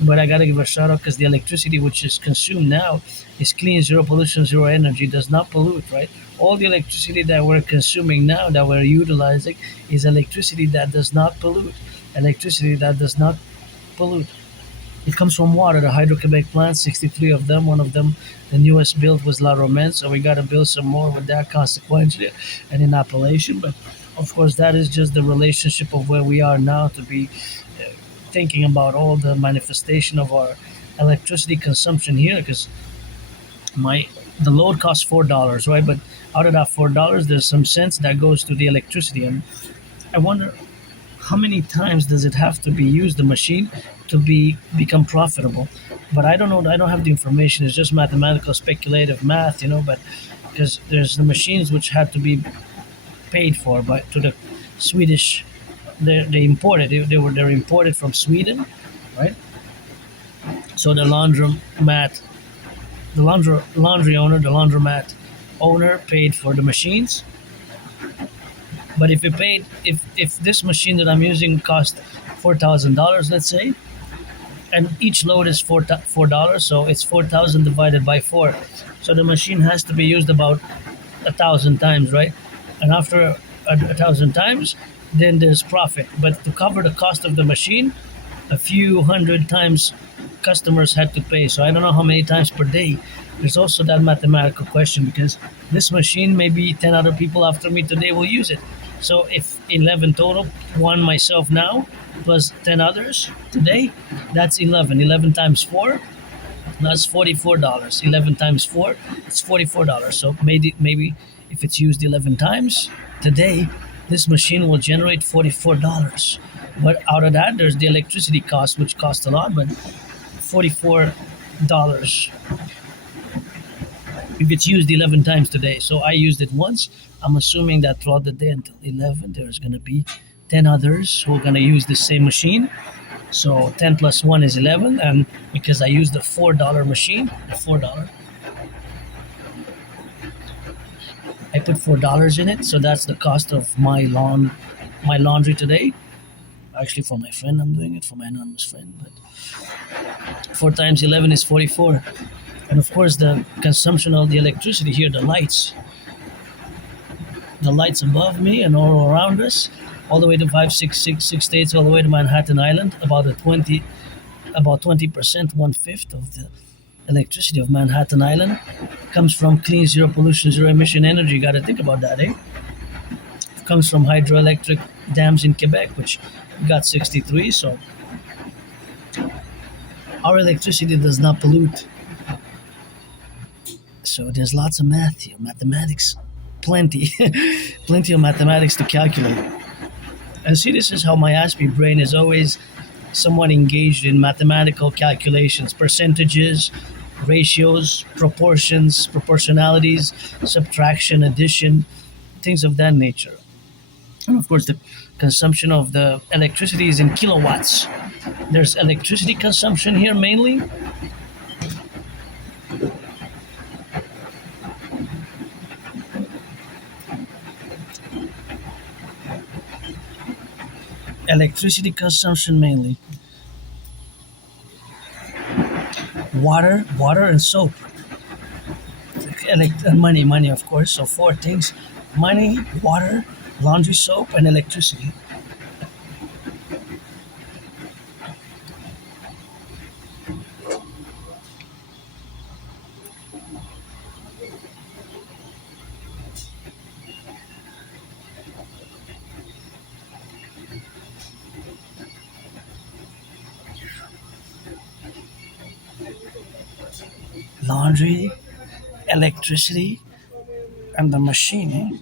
But I gotta give a shout out because the electricity which is consumed now is clean, zero pollution, zero energy, does not pollute, right? All the electricity that we're consuming now, that we're utilizing, is electricity that does not pollute. Electricity that does not pollute. It comes from water. The Hydro-Quebec plants, 63 of them. One of them, the newest built was laundromat, so we got to build some more with that consequently and in Appellation. But of course, that is just the relationship of where we are now to be thinking about all the manifestation of our electricity consumption here, because the load costs $4, right? But out of that $4, there's some cents that goes to the electricity, and I wonder how many times does it have to be used, the machine, to become profitable. But I don't know. I don't have the information. It's just mathematical speculative math, but because there's the machines which had to be paid for by to the Swedish. They imported. They're imported from Sweden, right? So the laundromat, laundry owner, the laundromat owner paid for the machines. But if this machine that I'm using cost $4,000, let's say, and each load is $4, so it's 4,000 divided by 4. So the machine has to be used about 1,000 times, right? And after 1,000 times, then there's profit. But to cover the cost of the machine, a few hundred times customers had to pay. So I don't know how many times per day. There's also that mathematical question, because this machine, maybe 10 other people after me today will use it. So if 11 total, one myself now, plus 10 others today, that's 11. 11 times 4, that's $44. 11 times 4, it's $44. So maybe if it's used 11 times today, this machine will generate $44. But out of that, there's the electricity cost, which costs a lot, but $44 if it's used 11 times today. So I used it once. I'm assuming that throughout the day until 11, there's going to be 10 others who are going to use the same machine. So 10 plus 1 is 11. And because I used the $4 machine, the $4, I put $4 in it. So that's the cost of my laundry today. Actually, for my friend, I'm doing it for my anonymous friend. But 4 times 11 is 44. And of course, the consumption of the electricity here, the lights above me and all around us, all the way to 566 states, all the way to Manhattan Island, about 20%, 1/5 of the electricity of Manhattan Island comes from clean, zero pollution, zero emission energy. You got to think about that, eh? It comes from hydroelectric dams in Quebec, which got 63. So our electricity does not pollute. So there's lots of math here, mathematics, plenty of mathematics to calculate. And see, this is how my Aspie brain is always somewhat engaged in mathematical calculations, percentages, ratios, proportions, proportionalities, subtraction, addition, things of that nature. And of course, the consumption of the electricity is in kilowatts. There's electricity consumption here mainly. Electricity consumption mainly. Water and soap. And money, of course. So four things: money, water, laundry soap, and electricity. Laundry, electricity, and the machine. Eh?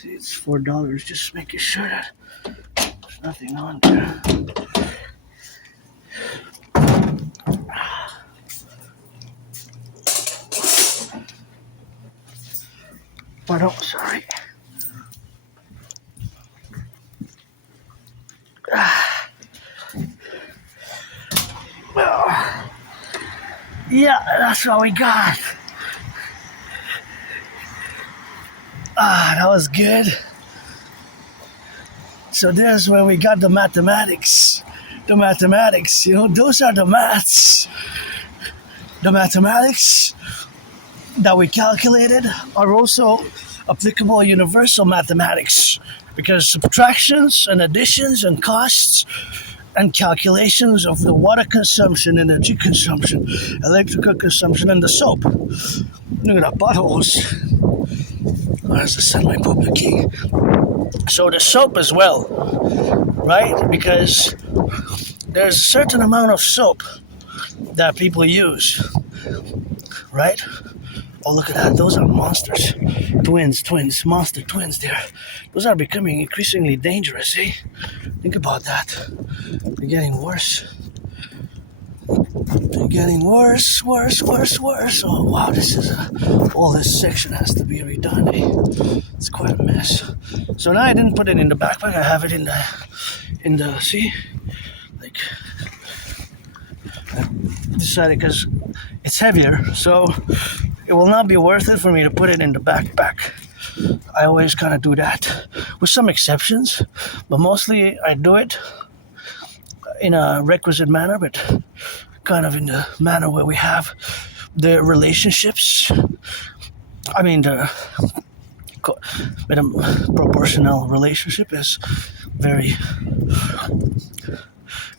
See, it's $4. Just making sure that there's nothing on there. Pardon, sorry. Well, yeah, that's what we got. That was good. So there's where we got the mathematics. The mathematics, those are the maths. The mathematics that we calculated are also applicable universal mathematics because subtractions and additions and costs and calculations of the water consumption, energy consumption, electrical consumption, and the soap. Look at that potholes. There's the sunlight Publik. So the soap as well, right? Because there's a certain amount of soap that people use, right? Oh, look at that. Those are monsters. Twins, monster twins there. Those are becoming increasingly dangerous, eh? Think about that. They're getting worse. They're getting worse. Oh, wow, all this section has to be redone, eh? It's quite a mess. So now I didn't put it in the backpack. I have it in the, see? Like, I decided because it's heavier, so it will not be worth it for me to put it in the backpack. I always kind of do that, with some exceptions, but mostly I do it in a requisite manner, but kind of in the manner where we have the relationships. I mean, with a proportional relationship is very,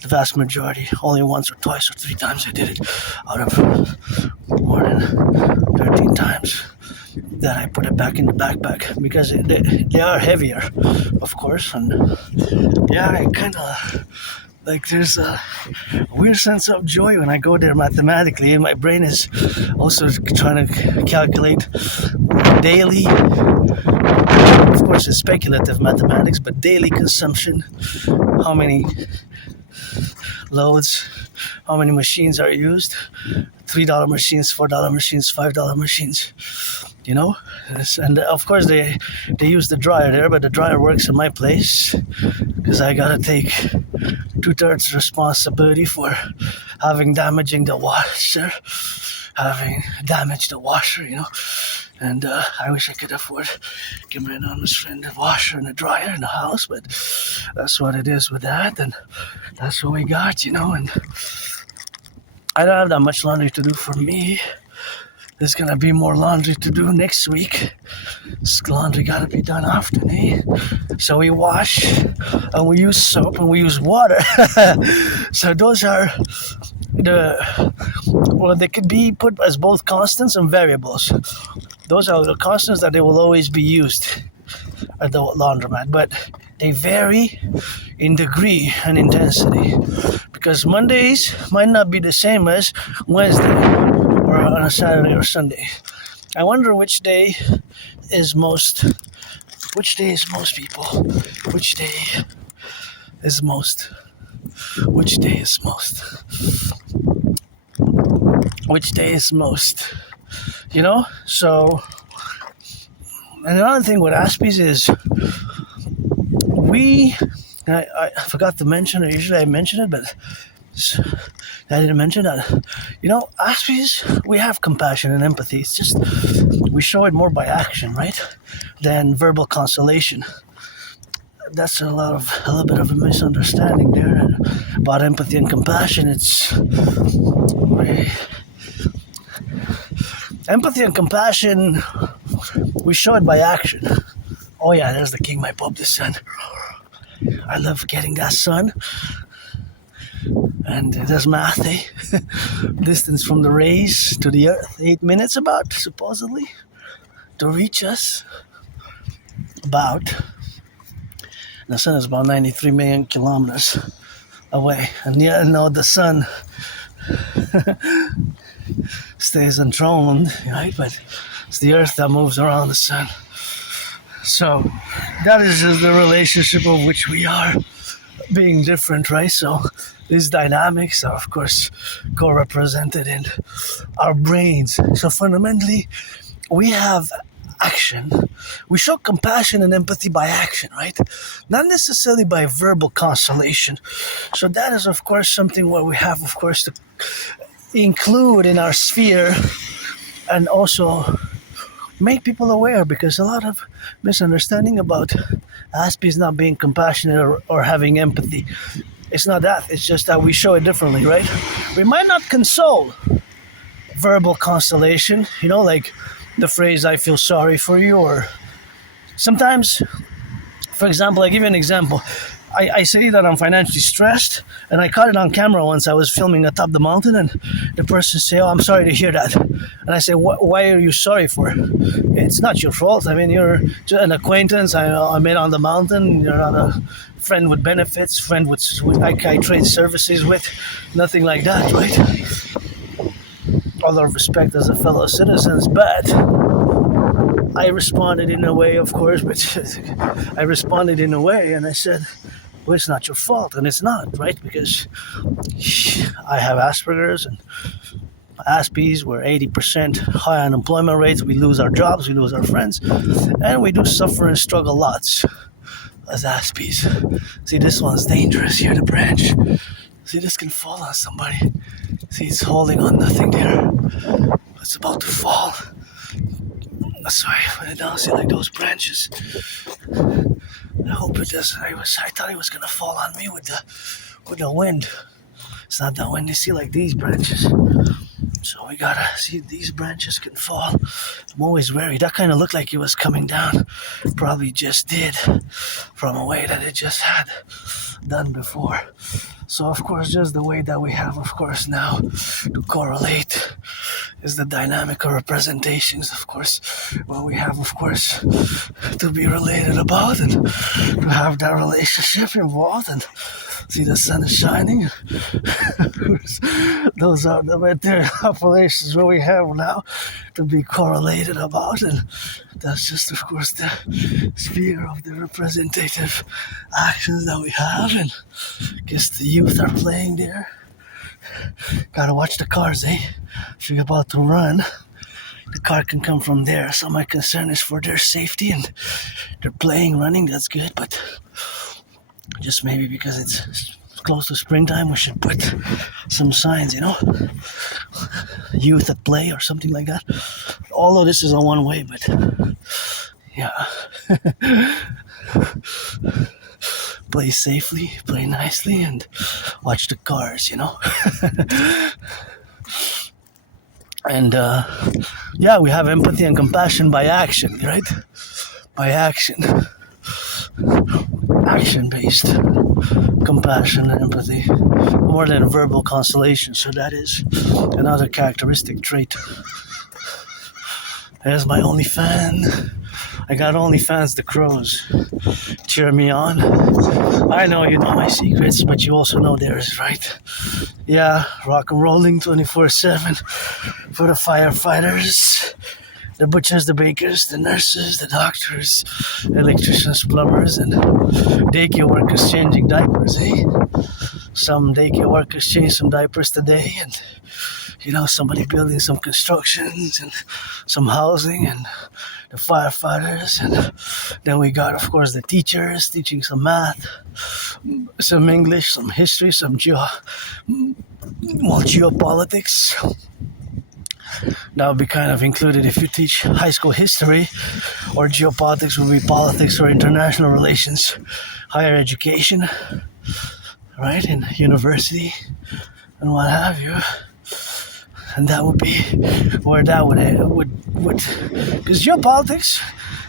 the vast majority, only once or twice or 3 times I did it out of more than 13 times that I put it back in the backpack, because they are heavier, of course, and yeah, I kind of like, there's a weird sense of joy when I go there mathematically, and my brain is also trying to calculate daily, of course it's speculative mathematics, but daily consumption, how many loads, how many machines are used, $3 machines, $4 machines, $5 machines, you know. And of course they use the dryer there, but the dryer works in my place because I gotta take 2/3 responsibility for having damaged the washer, you know. And I wish I could afford give my anonymous friend a washer and a dryer in the house, but that's what it is with that, and that's what we got, you know. And I don't have that much laundry to do for me. There's gonna be more laundry to do next week. This laundry gotta be done often, eh? So we wash, and we use soap, and we use water. So those are they could be put as both constants and variables. Those are the constants that they will always be used at the laundromat, but they vary in degree and intensity, because Mondays might not be the same as Wednesday or on a Saturday or Sunday. I wonder which day is most people, which day is most, you know. So, and another thing with Aspies is I forgot to mention it, usually I mention it, but I didn't mention that, you know, Aspies, we have compassion and empathy. It's just we show it more by action, right, than verbal consolation. That's a little bit of a misunderstanding there about empathy and compassion. It's empathy and compassion, we show it by action. Oh yeah, there's the king, my pub, the sun. I love getting that sun. And there's Mathx, distance from the rays to the earth, 8 minutes about, supposedly, to reach us. About. The sun is about 93 million kilometers away. And yeah, no, the sun stays enthroned, right? But it's the earth that moves around the sun. So that is just the relationship of which we are being different, right? So these dynamics are, of course, co-represented in our brains. So fundamentally, we have action. We show compassion and empathy by action, right? Not necessarily by verbal consolation. So that is, of course, something where we have, of course, to include in our sphere and also make people aware, because a lot of misunderstanding about Aspies not being compassionate or having empathy. It's not that. It's just that we show it differently, right? We might not console verbal consolation, you know, like the phrase, I feel sorry for you, or sometimes, for example, I give you an example. I say that I'm financially stressed, and I caught it on camera once. I was filming atop the mountain, and the person say, "Oh, I'm sorry to hear that." And I say, "Why are you sorry for? It's not your fault. I mean, you're just an acquaintance I met on the mountain. You're not a friend with benefits, friend with I trade services with, nothing like that, right? All our respect as a fellow citizens, but." I responded in a way, of course, but I responded in a way, and I said, well, it's not your fault, and it's not, right? Because I have Asperger's and Aspies, we're 80% high unemployment rates, we lose our jobs, we lose our friends, and we do suffer and struggle lots as Aspies. See, this one's dangerous here, the branch. See, this can fall on somebody. See, it's holding on nothing there. It's about to fall. So I went down, see like those branches. I hope it doesn't. I thought it was gonna fall on me with the wind. It's not that windy. See like these branches. So we gotta see these branches can fall. I'm always wary. That kind of looked like it was coming down. Probably just did from a way that it just had done before. So of course, just the way that we have, of course, now to correlate is the dynamical representations, of course, what we have, of course, to be related about and to have that relationship involved and see the sun is shining. Those are the material operations where we have now to be correlated about, and that's just, of course, the sphere of the representative actions that we have, and I guess the youth are playing there. Gotta watch the cars, eh? If you're about to run, the car can come from there. So my concern is for their safety, and they're playing, running, that's good, but just maybe because it's close to springtime, we should put some signs, youth at play or something like that. Although this is a one way, but yeah. Play safely, play nicely, and watch the cars, And yeah, we have empathy and compassion by action, right? By action. Action-based compassion and empathy, more than verbal consolation. So that is another characteristic trait. There's my OnlyFans. I got OnlyFans the crows. Cheer me on. I know you know my secrets, but you also know theirs, right? Yeah, rock and rolling 24/7 for the firefighters, the butchers, the bakers, the nurses, the doctors, electricians, plumbers, and daycare workers changing diapers, eh? Some daycare workers change some diapers today, and somebody building some constructions and some housing, and the firefighters, and then we got, of course, the teachers teaching some math, some English, some history, some geopolitics. That would be kind of included if you teach high school history, or geopolitics would be politics or international relations, higher education, right, in university and what have you. And that would be where that would because geopolitics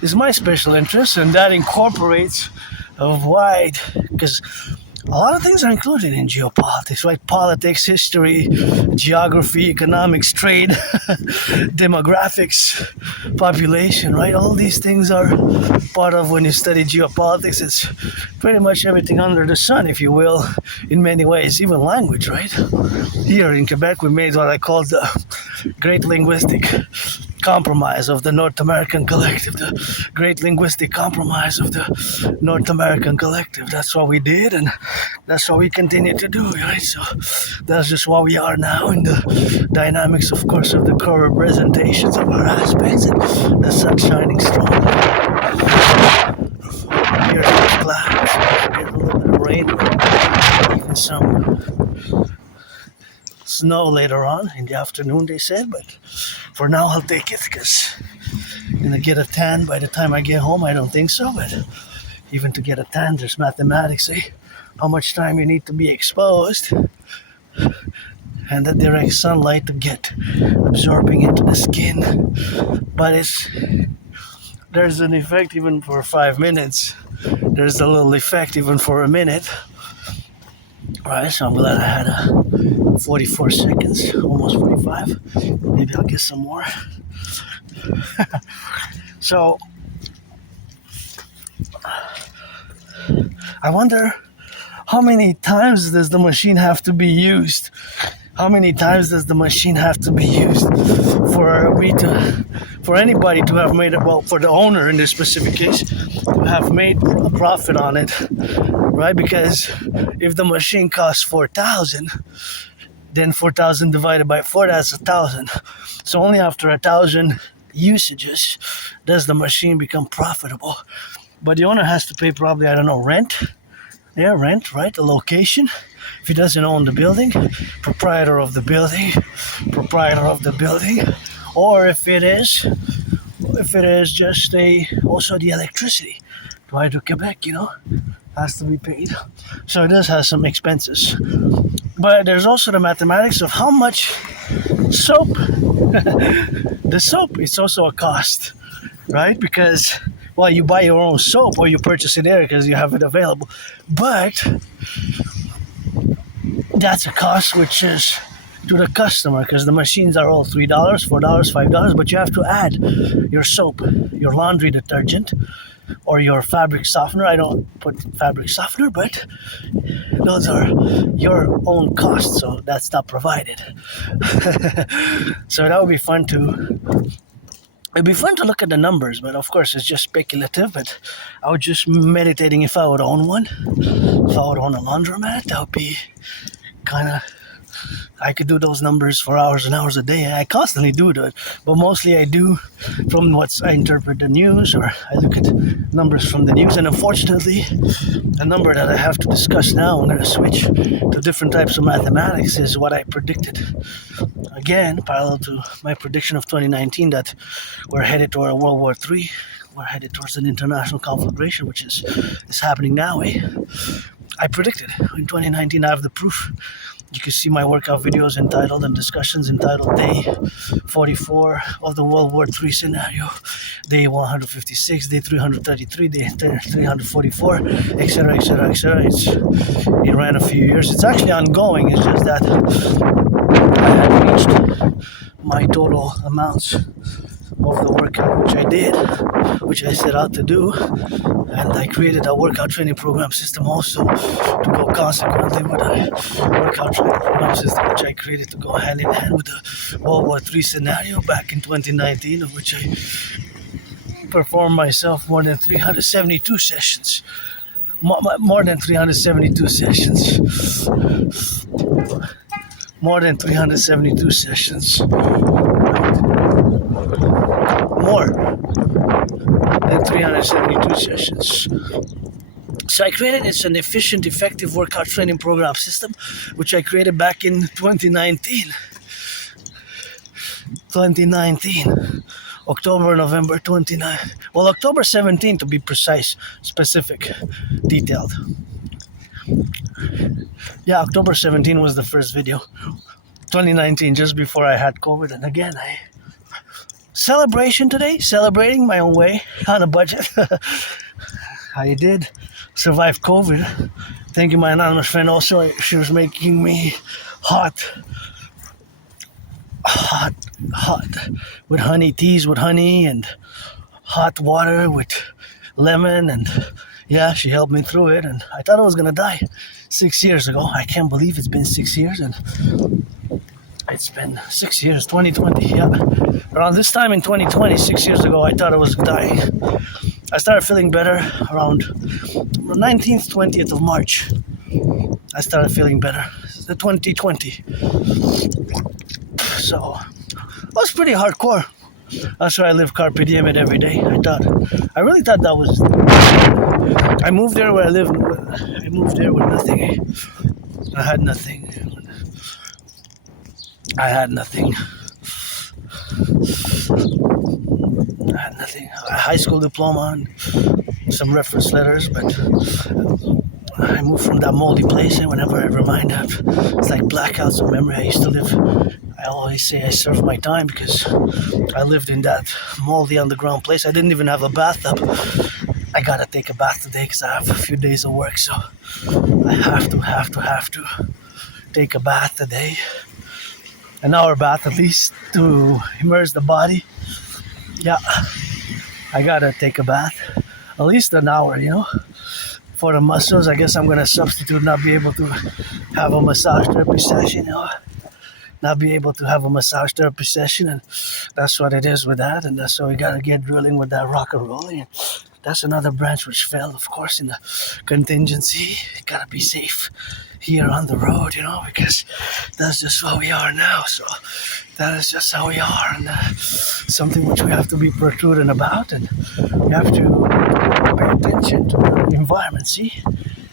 is my special interest, and that incorporates a wide, because a lot of things are included in geopolitics, right? Politics, history, geography, economics, trade, demographics, population, right? All these things are part of when you study geopolitics. It's pretty much everything under the sun, if you will, in many ways, even language, right? Here in Quebec, we made what I call the Great Linguistic Compromise of the North American Collective, the Great Linguistic Compromise of the North American Collective. That's what we did, and that's what we continue to do, right? So that's just what we are now in the dynamics, of course, of the core representations of our aspects, and the sun shining strong. Here's the clouds, get a little bit of rain, even some snow later on in the afternoon, they said, but for now I'll take it, because I'm gonna get a tan by the time I get home. I don't think so, but even to get a tan, there's mathematics, how much time you need to be exposed and the direct sunlight to get absorbing into the skin. But there's an effect even for 5 minutes. There's a little effect even for a minute. Right, so I'm glad I had 44 seconds, almost 45. Maybe I'll get some more. So, I wonder, how many times does the machine have to be used? How many times does the machine have to be used for anybody to have made it, well, for the owner in this specific case, to have made a profit on it, right? Because if the machine costs 4,000, then 4,000 divided by 4, that's 1,000. So only after 1,000 usages does the machine become profitable. But the owner has to pay probably, I don't know, rent. Yeah, rent, right? The location. If he doesn't own the building, proprietor of the building. Or if it is, if it is just also the electricity to Hydro-Quebec, has to be paid. So it does have some expenses. But there's also the mathematics of how much soap. The soap is also a cost, right? Because, well, you buy your own soap or you purchase it there because you have it available. But that's a cost which is to the customer, because the machines are all $3, $4, $5, but you have to add your soap, your laundry detergent, or your fabric softener. I don't put fabric softener, but those are your own costs, so that's not provided. So that would be fun it'd be fun to look at the numbers, but of course it's just speculative. But I was just meditating if I would own one, if I would own a laundromat, that would be kind of, I could do those numbers for hours and hours a day. I constantly do it, but mostly I do from I interpret the news, or I look at numbers from the news. And unfortunately, a number that I have to discuss now, I'm going to switch to different types of mathematics, is what I predicted. Again, parallel to my prediction of 2019 that we're headed toward a World War III. We're headed towards an international conflagration, which is happening now. I predicted in 2019. I have the proof. You can see my workout videos entitled and discussions entitled Day 44 of the World War III scenario, Day 156, Day 333, Day 344, etc., etc., etc. It ran a few years. It's actually ongoing. It's just that I had reached my total amounts of the workout which I did, which I set out to do, and I created a workout training program system also to go consequently with a workout training program system which I created to go hand in hand with the World War III scenario back in 2019, of which I performed myself more than 372 sessions. More than 372 sessions. More than 372 sessions. More than 372 sessions. So I created, it's an efficient, effective workout training program system, which I created back in 2019. October, November 29. Well, October 17 to be precise, specific, detailed. Yeah, October 17 was the first video. 2019, just before I had COVID. And again, celebration today, celebrating my own way on a budget. I did survive COVID. Thank you, my anonymous friend. Also, she was making me hot with honey, teas with honey, and hot water with lemon, and yeah, she helped me through it. And I thought I was gonna die 6 years ago. I can't believe it's been 6 years, and it's been 6 years, 2020, yeah. Around this time in 2020, 6 years ago, I thought I was dying. I started feeling better around 19th, 20th of March. I started feeling better. The 2020. So, it was pretty hardcore. That's why I live carpe diem it every day. I really thought that was... I moved there where I lived. I moved there with nothing. I had nothing. I had nothing. A high school diploma and some reference letters, but I moved from that moldy place, and whenever I remind of, it's like blackouts of memory. I used to live, I always say I served my time because I lived in that moldy underground place. I didn't even have a bathtub. I gotta take a bath today because I have a few days of work, so I have to take a bath today. An hour bath at least to immerse the body. Yeah, I gotta take a bath. At least an hour, For the muscles, I guess I'm gonna substitute not be able to have a massage therapy session, Not be able to have a massage therapy session, and that's what it is with that, and that's why we gotta get drilling with that rock and rolling. And that's another branch which fell, of course, in the contingency. Gotta be safe here on the road, because that's just what we are now. So that is just how we are, and something which we have to be prudent about, and we have to pay attention to the environment, see?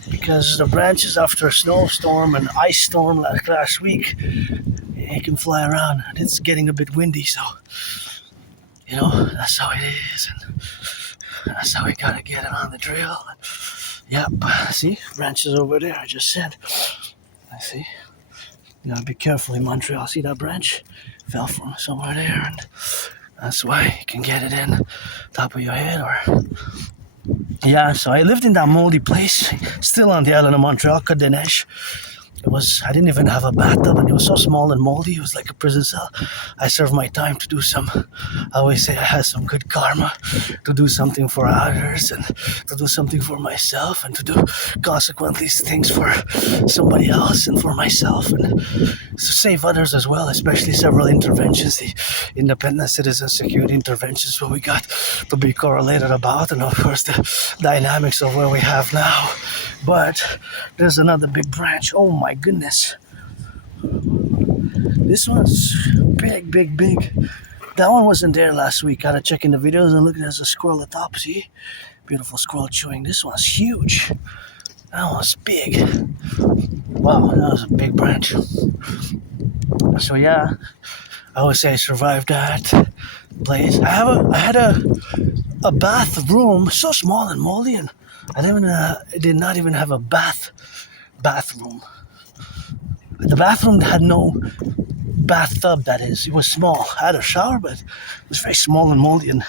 Because the branches after a snowstorm and ice storm like last week, it can fly around, and it's getting a bit windy, so That's how it is, and that's how we gotta get it on the drill. Yep, see, branches over there, I just said. I see. You gotta be careful in Montreal. See that branch? Fell from somewhere there, and that's why you can get it in top of your head. Or yeah, so I lived in that moldy place, still on the island of Montreal, called N.A.C.W.P. I didn't even have a bathtub, and it was so small and moldy. It was like a prison cell. I served my time to do I always say I had some good karma, to do something for others, and to do something for myself, and to do consequently things for somebody else and for myself, and to save others as well, especially several interventions, the independent citizen security interventions, what we got to be correlated about, and of course the dynamics of where we have now. But there's another big branch. Oh my goodness. This one's big, big, big. That one wasn't there last week. Gotta check in the videos and look, there's a squirrel at the top. See? Beautiful squirrel chewing. This one's huge. That one's big. Wow, that was a big branch. So yeah, I would say I survived that place. I had a bathroom so small and moldy, and I did not even have a bathroom. The bathroom had no bathtub, that is. It was small. I had a shower, but it was very small and moldy, and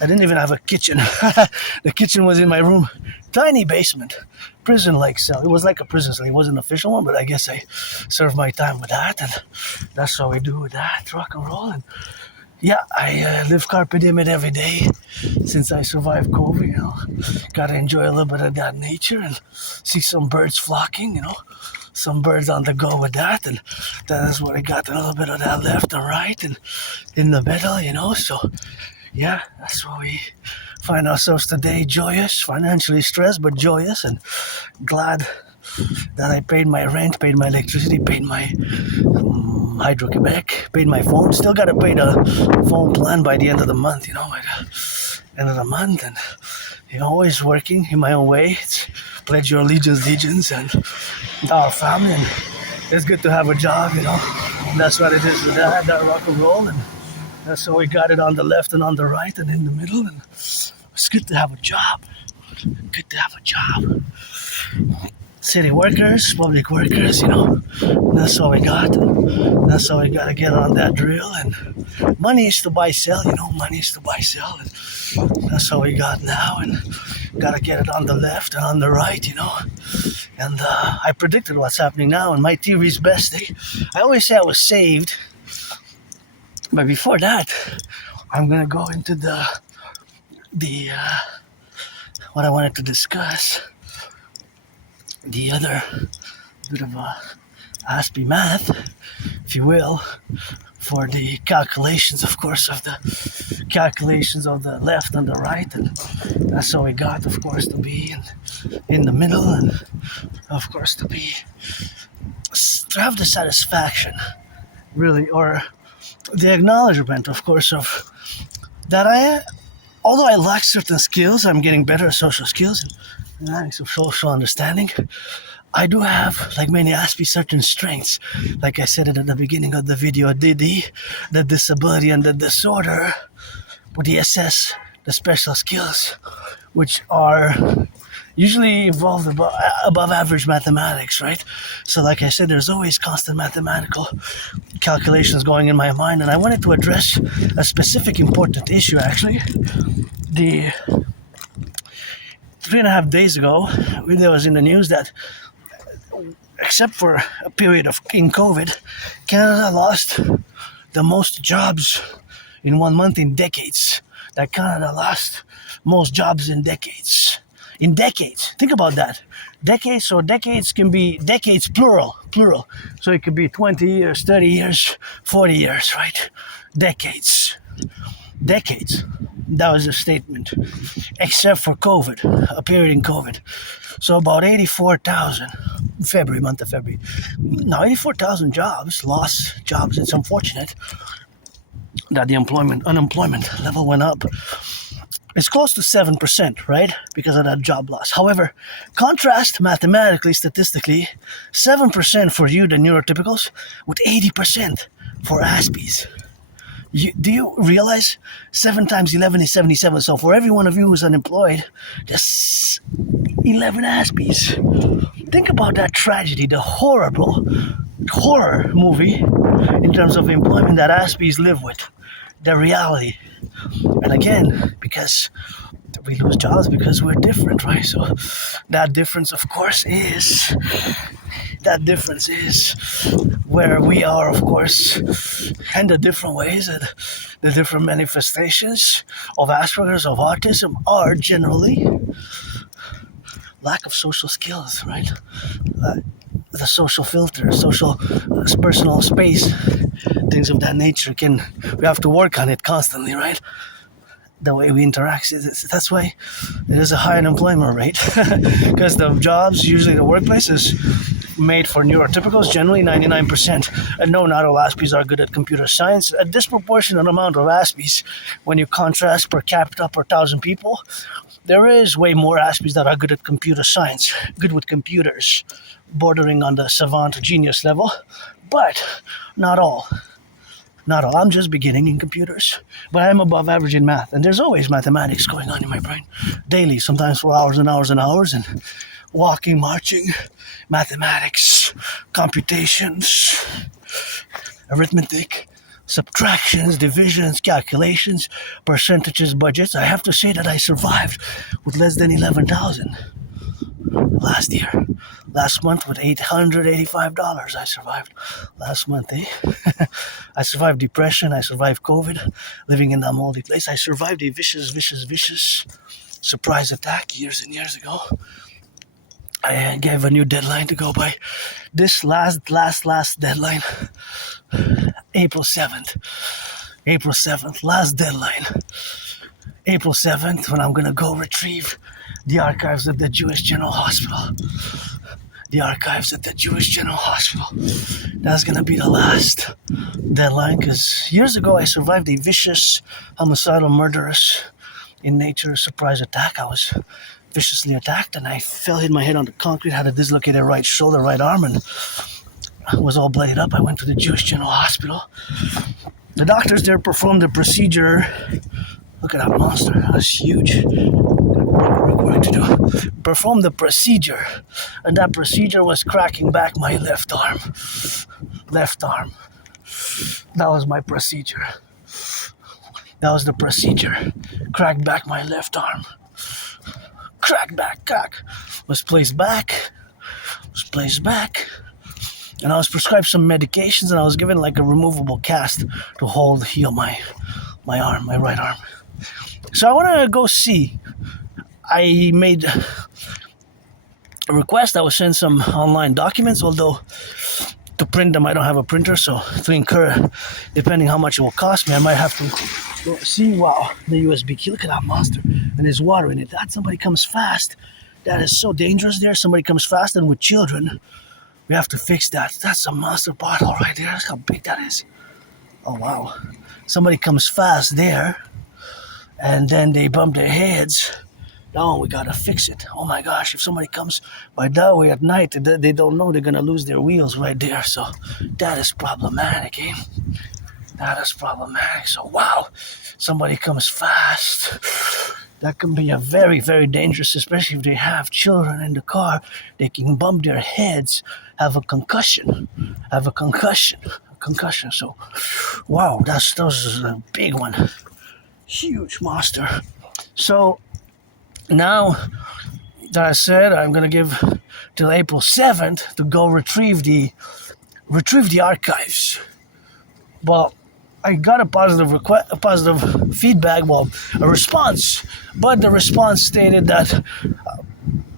I didn't even have a kitchen. The kitchen was in my room. Tiny basement. Prison-like cell. It was like a prison cell. It wasn't an official one, but I guess I served my time with that, and that's how we do with that. Rock and roll. And yeah, I live carpe diem it every day since I survived COVID, Gotta enjoy a little bit of that nature and see some birds flocking, some birds on the go with that, and that is what I got, a little bit of that left and right and in the middle, so yeah, that's what we find ourselves today, joyous, financially stressed, but joyous and glad that I paid my rent, paid my electricity, paid my Hydro-Quebec, paid my phone, still gotta pay the phone plan by the end of the month, by the end of the month, and always working in my own way. It's pledge your allegiance and our family, and it's good to have a job, That's what it is with that rock and roll, and that's how we got it on the left and on the right and in the middle, and it's good to have a job. Good to have a job. City workers, public workers, that's all we got. That's how we gotta get on that drill, and money is to buy, sell, money is to buy, sell, and that's how we got now, and gotta get it on the left and on the right, and I predicted what's happening now, and my theory's best. I always say I was saved, but before that, I'm gonna go into the what I wanted to discuss. The other bit of Aspie math, if you will, for the calculations, of course, of the calculations of the left and the right, and that's how we got, of course, to be in the middle, and of course to have the satisfaction, really, or the acknowledgement, of course, of that although I lack certain skills, I'm getting better at social skills and having some social understanding. I do have, like many Aspie, certain strengths. Like I said it at the beginning of the video, dedie, the disability and the disorder, with the SS, the special skills, which are usually involved above average mathematics, right? So like I said, there's always constant mathematical calculations going in my mind, and I wanted to address a specific important issue, actually. The 3.5 days ago, there was in the news that, except for a period in COVID, Canada lost the most jobs in 1 month in decades. That Canada lost most jobs in decades. In decades. Think about that. Decades, so decades can be decades plural. So it could be 20 years, 30 years, 40 years, right? Decades. That was a statement. Except for COVID, a period in COVID. So about 84,000, month of February. Now 84,000 lost jobs. It's unfortunate that the unemployment level went up. It's close to 7%, right? Because of that job loss. However, contrast mathematically, statistically, 7% for you, the neurotypicals, with 80% for Aspies. Do you realize 7 times 11 is 77? So for every one of you who's unemployed, just 11 Aspies. Think about that tragedy, the horrible horror movie in terms of employment that Aspies live with, the reality. And again, because we lose jobs because we're different, right? So that difference, of course, is where we are, of course, and the different ways and the different manifestations of Asperger's, of autism, are generally lack of social skills, right? The social filter, social personal space, things of that nature we have to work on it constantly, right? The way we interact. That's why it is a high unemployment rate, because the jobs, usually the workplace, is made for neurotypicals, generally 99%. And no, not all Aspies are good at computer science. A disproportionate amount of Aspies, when you contrast per capita per 1,000 people, there is way more Aspies that are good at computer science, good with computers, bordering on the savant genius level, but not all. Not all. I'm just beginning in computers, but I'm above average in math. And there's always mathematics going on in my brain daily, sometimes for hours and hours and hours, and walking, marching, mathematics, computations, arithmetic, subtractions, divisions, calculations, percentages, budgets. I have to say that I survived with less than 11,000 last year. Last month with $885, I survived. Last month, I survived depression. I survived COVID, living in that moldy place. I survived a vicious surprise attack years and years ago. I gave a new deadline to go by. This last deadline, April 7th. April 7th, last deadline. April 7th, when I'm going to go retrieve the archives of the Jewish General Hospital. The archives at the Jewish General Hospital. That's going to be the last deadline, because years ago I survived a vicious, homicidal, murderous in nature surprise attack. I was viciously attacked and I hit my head on the concrete, had a dislocated right shoulder, right arm, and was all bloodied up. I went to the Jewish General Hospital. The doctors there performed the procedure. Look at that monster. That's huge. Work to do. Performed the procedure, and that procedure was cracking back my left arm. Left arm. That was my procedure. That was the procedure. Cracked back my left arm. Crack back, crack. Was placed back. And I was prescribed some medications, and I was given like a removable cast to heal my arm, my right arm. So I want to go see. I made a request. I was sent some online documents, although to print them I don't have a printer, so to incur, depending how much it will cost me, I might have to go see. Wow, the USB key. Look at that monster. And there's water in it. That somebody comes fast. That is so dangerous there. Somebody comes fast, and with children, we have to fix that. That's a monster bottle right there. That's how big that is. Oh, wow. Somebody comes fast there, and then they bump their heads. No, we gotta fix it. Oh my gosh, if somebody comes by that way at night, they don't know they're gonna lose their wheels right there. So that is problematic, eh? That is problematic. So wow, somebody comes fast. That can be a very, very dangerous, especially if they have children in the car. They can bump their heads, have a concussion. So wow, that was a big one. Huge monster. So now that I said I'm gonna give till April 7th to go retrieve the archives. Well, I got a positive feedback, a response, but the response stated that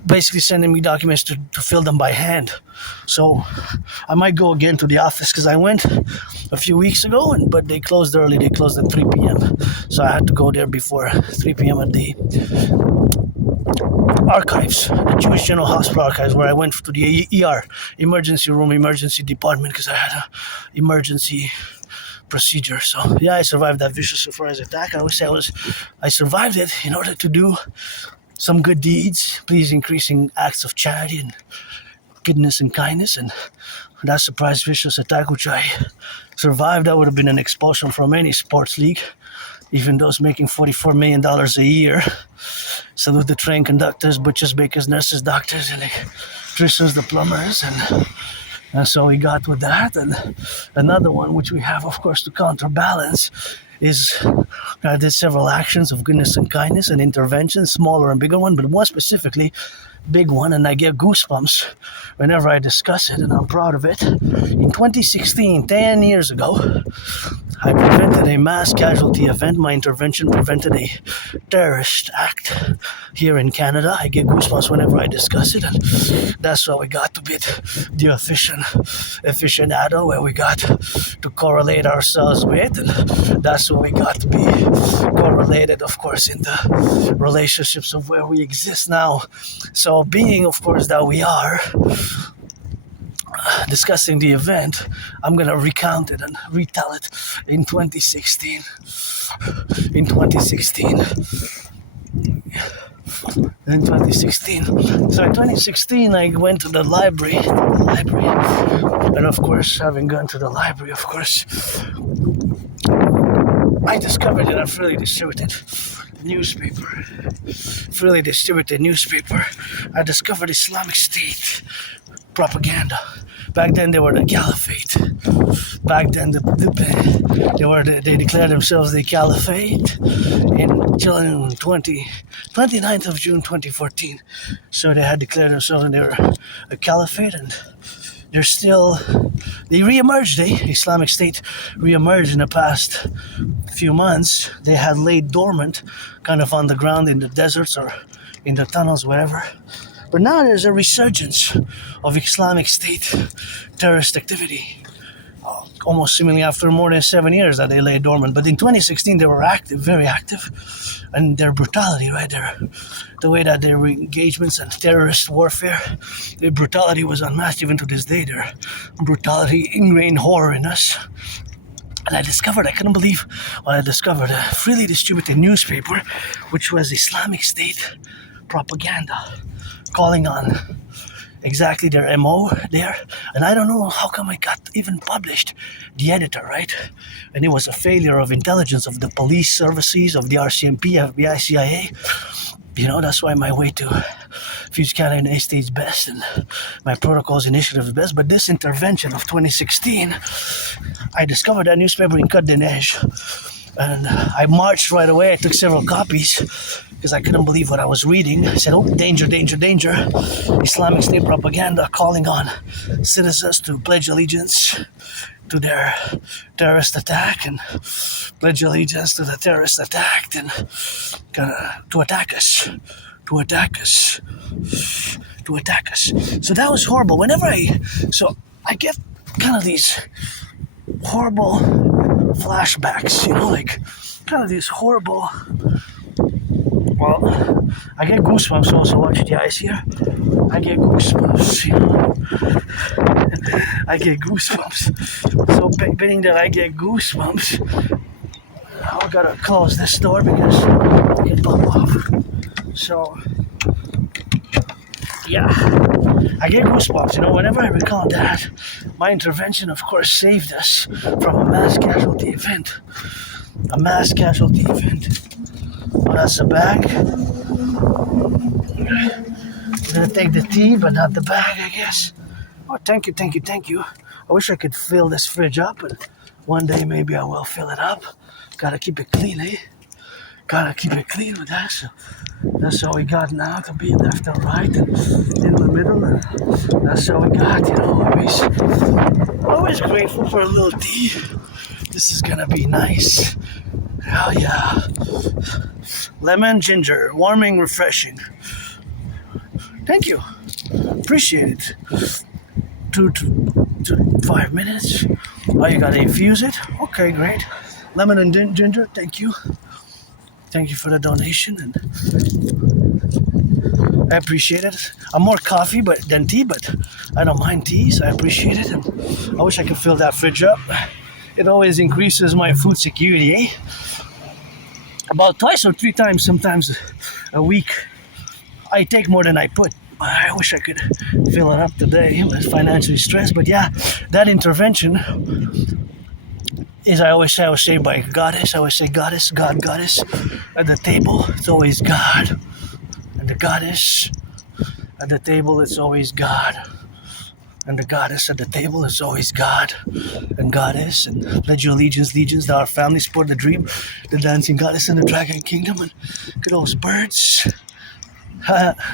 basically sending me documents to fill them by hand. So I might go again to the office, because I went a few weeks ago, but they closed early. They closed at 3 p.m. So I had to go there before 3 p.m. at the archives, the Jewish General Hospital archives, where I went to the ER, emergency department, because I had an emergency procedure. So yeah, I survived that vicious surprise attack. I would say I survived it in order to do some good deeds, please increasing acts of charity and goodness and kindness, and that surprise vicious attack which I survived, that would have been an expulsion from any sports league, even those making $44 million a year. Salute the train conductors, butchers, bakers, nurses, doctors, electricians, the plumbers, and so we got with that. And another one which we have, of course, to counterbalance is I did several actions of goodness and kindness and intervention, smaller and bigger one, but more specifically, big one, and I get goosebumps whenever I discuss it, and I'm proud of it. In 2016, 10 years ago, I prevented a mass casualty event. My intervention prevented a terrorist act here in Canada. I get goosebumps whenever I discuss it, and that's why we got to be the aficionado, where we got to correlate ourselves with, and that's where we got to be correlated, of course, in the relationships of where we exist now. So being, of course, that we are discussing the event, I'm going to recount it and retell it in 2016. In 2016. So in 2016, I went to the library, and of course, having gone to the library, of course, I discovered in a freely distributed newspaper, I discovered Islamic State propaganda. Back then they were the caliphate. Back then they declared themselves the caliphate in June 29th of June 2014. So they had declared themselves and they were a caliphate, and they re-emerged, Islamic State re-emerged in the past few months. They had laid dormant kind of on the ground in the deserts or in the tunnels, wherever. But now there's a resurgence of Islamic State terrorist activity. Almost seemingly after more than 7 years that they lay dormant. But in 2016 they were active, very active. And their brutality, right there, the way that their engagements and terrorist warfare, their brutality was unmatched even to this day. Their brutality ingrained horror in us. And I couldn't believe what I discovered, a freely distributed newspaper, which was Islamic State propaganda, calling on exactly their MO there. And I don't know how come it got even published, the editor, right? And it was a failure of intelligence of the police services, of the RCMP, FBI, CIA. That's why my way to Future Canada and A State's best, and my protocols initiative is best. But this intervention of 2016, I discovered that newspaper in Neige. And I marched right away. I took several copies because I couldn't believe what I was reading. I said, oh, danger, danger, danger. Islamic State propaganda calling on citizens to pledge allegiance to their terrorist attack and pledge allegiance to the terrorist attack and to attack us. So that was horrible. I get kind of these horrible flashbacks, like kind of these horrible. Well, I get goosebumps also watching the eyes here. I get goosebumps, I get goosebumps. So being that I get goosebumps, I gotta close this door because I can pop off. So yeah, I get goosebumps, whenever I recall that. My intervention, of course, saved us from a mass casualty event. Well, that's a bag. I'm gonna take the tea, but not the bag, I guess. Oh, thank you. I wish I could fill this fridge up, but one day maybe I will fill it up. Gotta keep it clean, Gotta keep it clean with that. So that's all we got now, to be left and right and in the middle. And that's all we got, Always grateful for a little tea. This is gonna be nice. Oh yeah. Lemon ginger, warming, refreshing. Thank you. Appreciate it. 2 to 5 minutes. Oh, you gotta infuse it? Okay, great. Lemon and ginger, thank you. Thank you for the donation, and I appreciate it. I'm more coffee than tea, but I don't mind tea, so I appreciate it. And I wish I could fill that fridge up. It always increases my food security, About twice or 3 times, sometimes a week, I take more than I put. I wish I could fill it up today. I'm financially stressed, but yeah, that intervention is, I always say by goddess. I always say goddess, God, goddess. At the table, it's always God. And the goddess at the table, it's always God. And the goddess at the table is always God. And goddess, and pledge your allegiance, legions, to our family, support the dream, the dancing goddess and the dragon kingdom. And look at those birds.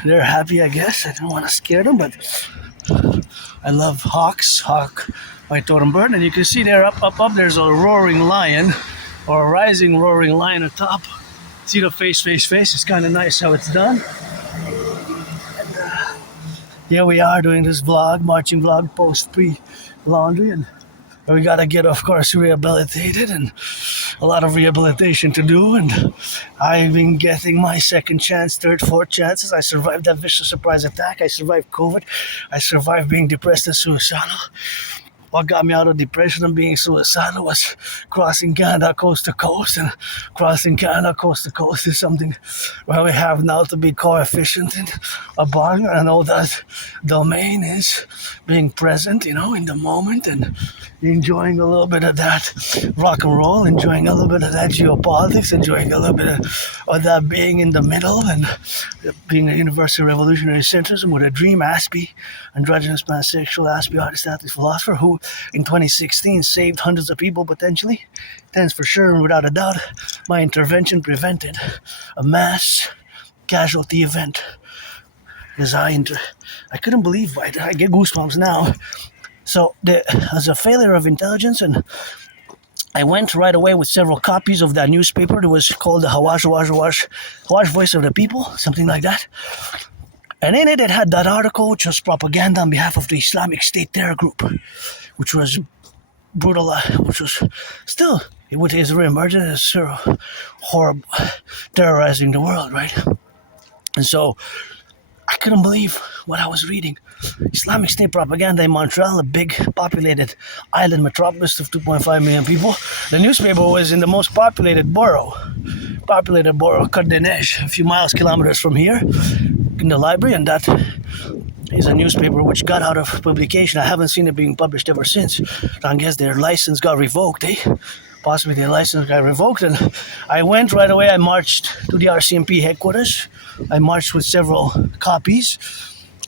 They're happy, I guess. I don't want to scare them, but I love hawks. Hawk, my totem bird. And you can see there up, there's a roaring lion, or a rising roaring lion atop. See the face. It's kind of nice how it's done. And here we are doing this vlog, marching vlog, post pre-laundry, and we gotta get, of course, rehabilitated, and a lot of rehabilitation to do. And I've been getting my second chance, third, fourth chances. I survived that vicious surprise attack. I survived COVID. I survived being depressed and suicidal. What got me out of depression and being suicidal was crossing Canada coast to coast. And crossing Canada coast to coast is something where we have now to be coefficient in a bar. I know that domain is being present, in the moment, and enjoying a little bit of that rock and roll, enjoying a little bit of that geopolitics, enjoying a little bit of that being in the middle, and being a universal revolutionary centrism with a dream. Aspie, androgynous pansexual Aspie artist, athlete, philosopher, who in 2016 saved hundreds of people potentially. Tens for sure, and without a doubt, my intervention prevented a mass casualty event. Because I couldn't believe it. I get goosebumps now. So there was a failure of intelligence, and I went right away with several copies of that newspaper. It was called the Hawash Voice of the People, something like that. And in it had that article, which was propaganda on behalf of the Islamic State terror group, which was brutal, which was still, it is re-emergent as horrible, terrorizing the world, right? And so I couldn't believe what I was reading. Islamic State propaganda in Montreal, a big populated island metropolis of 2.5 million people. The newspaper was in the most populated borough, Côte des Neiges, a few kilometers from here, in the library, and that is a newspaper which got out of publication. I haven't seen it being published ever since. I guess their license got revoked, Possibly their license got revoked, and I went right away. I marched to the RCMP headquarters. I marched with several copies,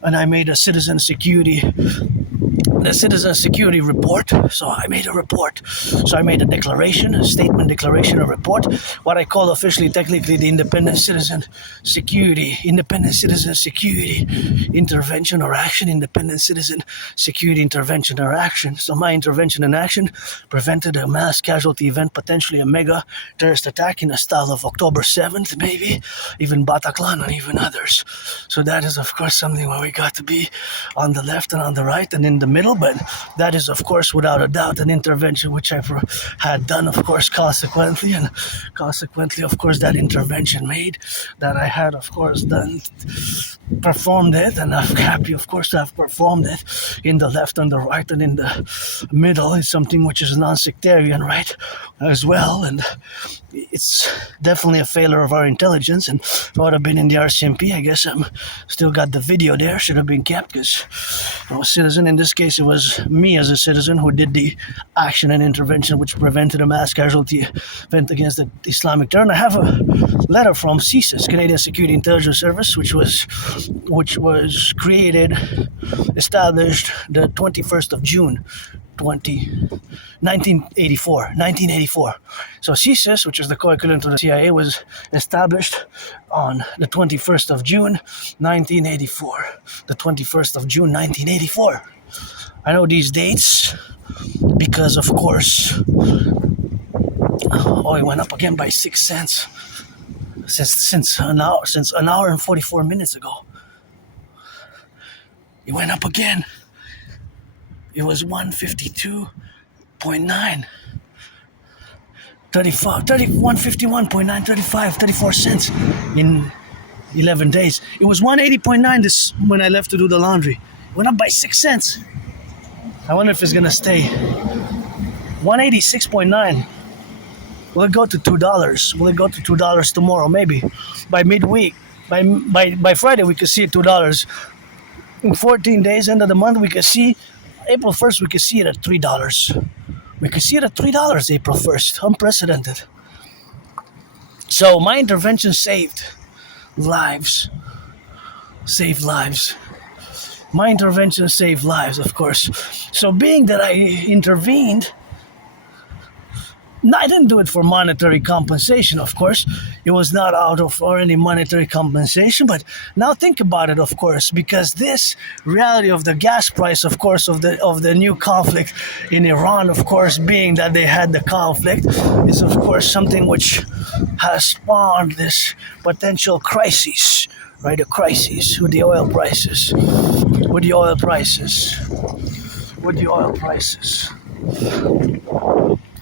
and I made a citizen security report. So I made a report. So I made a declaration, a statement, declaration, a report, what I call officially, technically, the independent citizen security intervention or action, independent citizen security intervention or action. So my intervention and action prevented a mass casualty event, potentially a mega terrorist attack in the style of October 7th, maybe, even Bataclan and even others. So that is, of course, something where we got to be on the left and on the right and in the middle, but that is, of course, without a doubt, an intervention which I had done, of course, consequently, of course, that intervention made that I had, of course, performed it, and I'm happy, of course, to have performed it in the left and the right and in the middle. Is something which is non-sectarian, right, as well, and it's definitely a failure of our intelligence. And if I would have been in the RCMP, I guess I'm still got the video there, should have been kept, because I was a citizen. In this case, it was me as a citizen who did the action and intervention which prevented a mass casualty event against the Islamic terror. And I have a letter from CSIS, Canadian Security Intelligence Service, which was established the 21st of June 1984. So CSIS, which is the co-equivalent to the CIA, was established on the 21st of June 1984. The 21st of June 1984. I know these dates because, of course, it went up again by 6 cents since an hour and 44 minutes ago. It went up again. It was 152.9, 151.9, 34 cents in 11 days. It was 180.9 this when I left to do the laundry. It went up by 6 cents. I wonder if it's gonna stay. 186.9. Will it go to $2? Will it go to $2 tomorrow? Maybe by midweek. By Friday we could see it $2. In 14 days, end of the month, we could see April 1st, we could see it at $3. We could see it at $3 April 1st. Unprecedented. So my intervention saved lives. Saved lives. My intervention saved lives, of course. So being that I intervened, no, I didn't do it for monetary compensation, of course. It was not out of for any monetary compensation. But now think about it, of course, because this reality of the gas price, of course, of the new conflict in Iran, of course, being that they had the conflict, is of course something which has spawned this potential crisis, right? A crisis with the oil prices, with the oil prices, with the oil prices.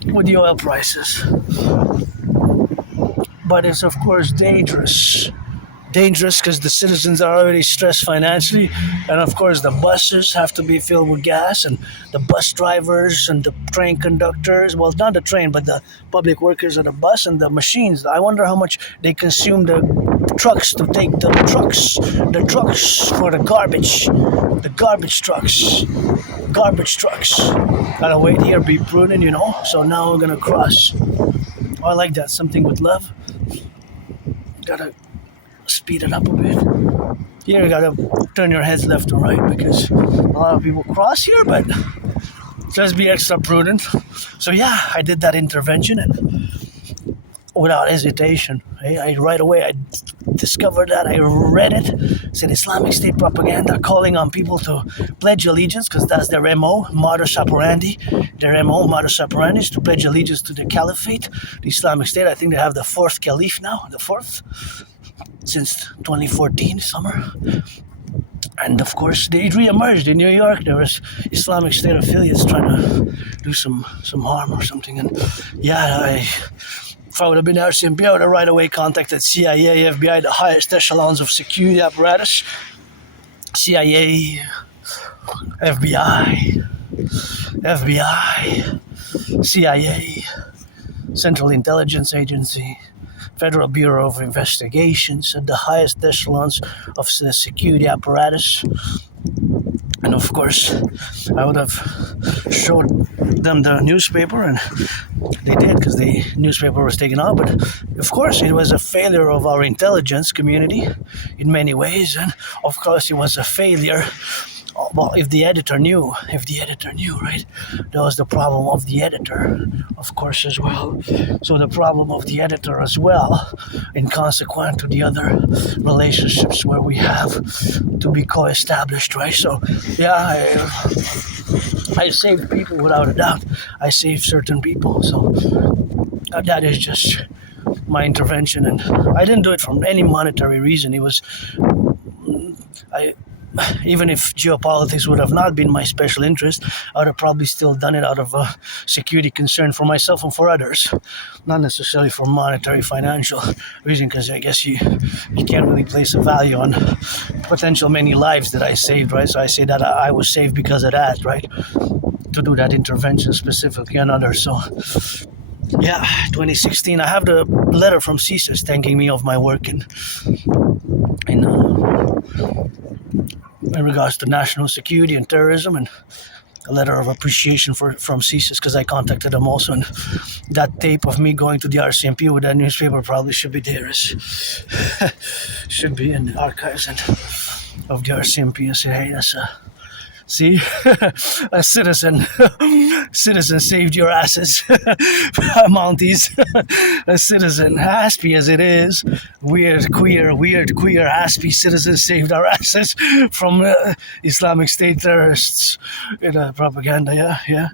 With the oil prices. But it's of course dangerous. Dangerous because the citizens are already stressed financially, and of course the buses have to be filled with gas, and the bus drivers and the train conductors, well, not the train, but the public workers of the bus and the machines. I wonder how much they consume the trucks to take the trucks for the garbage trucks. Gotta wait here, be prudent, So now we're gonna cross. Oh, I like that, something with love. Gotta speed it up a bit. Here you gotta turn your heads left and right because a lot of people cross here, but just be extra prudent. So yeah, I did that intervention and without hesitation. I right away I discovered that, I read it. It's an Islamic State propaganda calling on people to pledge allegiance because that's their MO, modus operandi. Their MO, modus operandi, is to pledge allegiance to the caliphate, the Islamic State. I think they have the fourth caliph now, the fourth, since 2014 summer. And of course, they re-emerged in New York. There was Islamic State affiliates trying to do some harm or something. And yeah, if I would have been RCMP, I would have right away contacted CIA, FBI, the highest echelons of security apparatus. CIA, FBI, CIA, Central Intelligence Agency, Federal Bureau of Investigations, and the highest echelons of the security apparatus. And of course, I would have showed them the newspaper, and they did because the newspaper was taken out. But of course, it was a failure of our intelligence community in many ways, and of course, it was a failure. Well, if the editor knew, right? That was the problem of the editor, of course, as well. So the problem of the editor as well, in consequence to the other relationships where we have to be co-established, right? So, yeah, I saved people without a doubt. I saved certain people. So that is just my intervention, and I didn't do it for any monetary reason. It was, even if geopolitics would have not been my special interest, I would have probably still done it out of a security concern for myself and for others, not necessarily for monetary, financial reason, because I guess you can't really place a value on potential many lives that I saved, right? So I say that I was saved because of that, right? To do that intervention specifically on others. So yeah, 2016, I have the letter from CSIS thanking me of my work in regards to national security and terrorism, and a letter of appreciation from CSIS because I contacted them also, and that tape of me going to the RCMP with that newspaper probably should be there. Should be in the archives and of the RCMP, and say, hey, that's see, a citizen saved your asses, Mounties. A citizen, Aspie as it is, weird queer Aspie citizen saved our asses from Islamic State terrorists. Propaganda, yeah.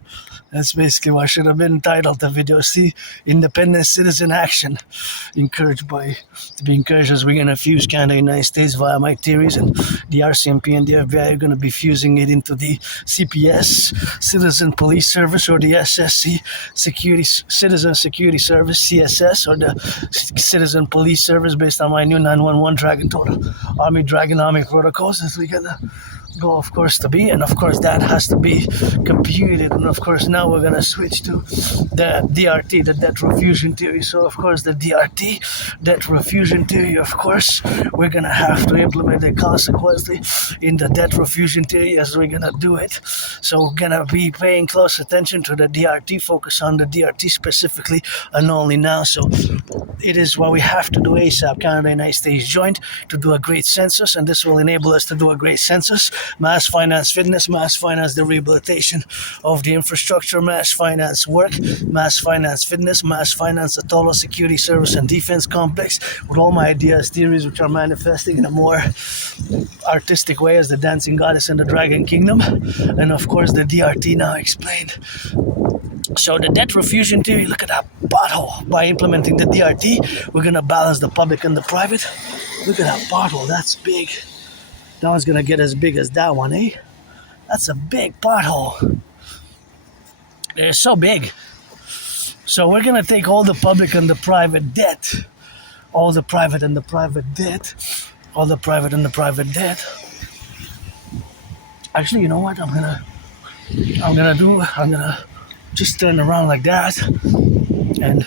That's basically what should have been titled the video. See, independent citizen action, to be encouraged as we're gonna fuse Canada, United States via my theories, and the RCMP and the FBI are gonna be fusing it into the CPS, Citizen Police Service, or the SSC, Citizen Security Service, CSS, or the Citizen Police Service, based on my new 911 Dragon Total Army Dragon Army protocols, as we're gonna go, of course, to be, and of course that has to be computed. And of course now we're gonna switch to the DRT, the debt refusion theory. So of course the DRT, debt refusion theory, of course we're gonna have to implement it consequently in the debt refusion theory as we're gonna do it. So we're gonna be paying close attention to the DRT, focus on the DRT specifically and only now. So it is what we have to do ASAP, Canada and United States joint, to do a great census, and this will enable us to do a great census. Mass finance fitness, mass finance the rehabilitation of the infrastructure, mass finance work, mass finance fitness, mass finance the total security service and defense complex, with all my ideas, theories which are manifesting in a more artistic way as the dancing goddess and the dragon kingdom, and of course the DRT now explained. So the debt refusion theory, look at that pothole. By implementing the DRT, we're gonna balance the public and the private. Look at that pothole, that's big. That one's gonna get as big as that one, eh? That's a big pothole. They're so big. So we're gonna take all the public and the private debt, all the private and the private debt, all the private and the private debt. Actually, you know what? I'm gonna just turn around like that, and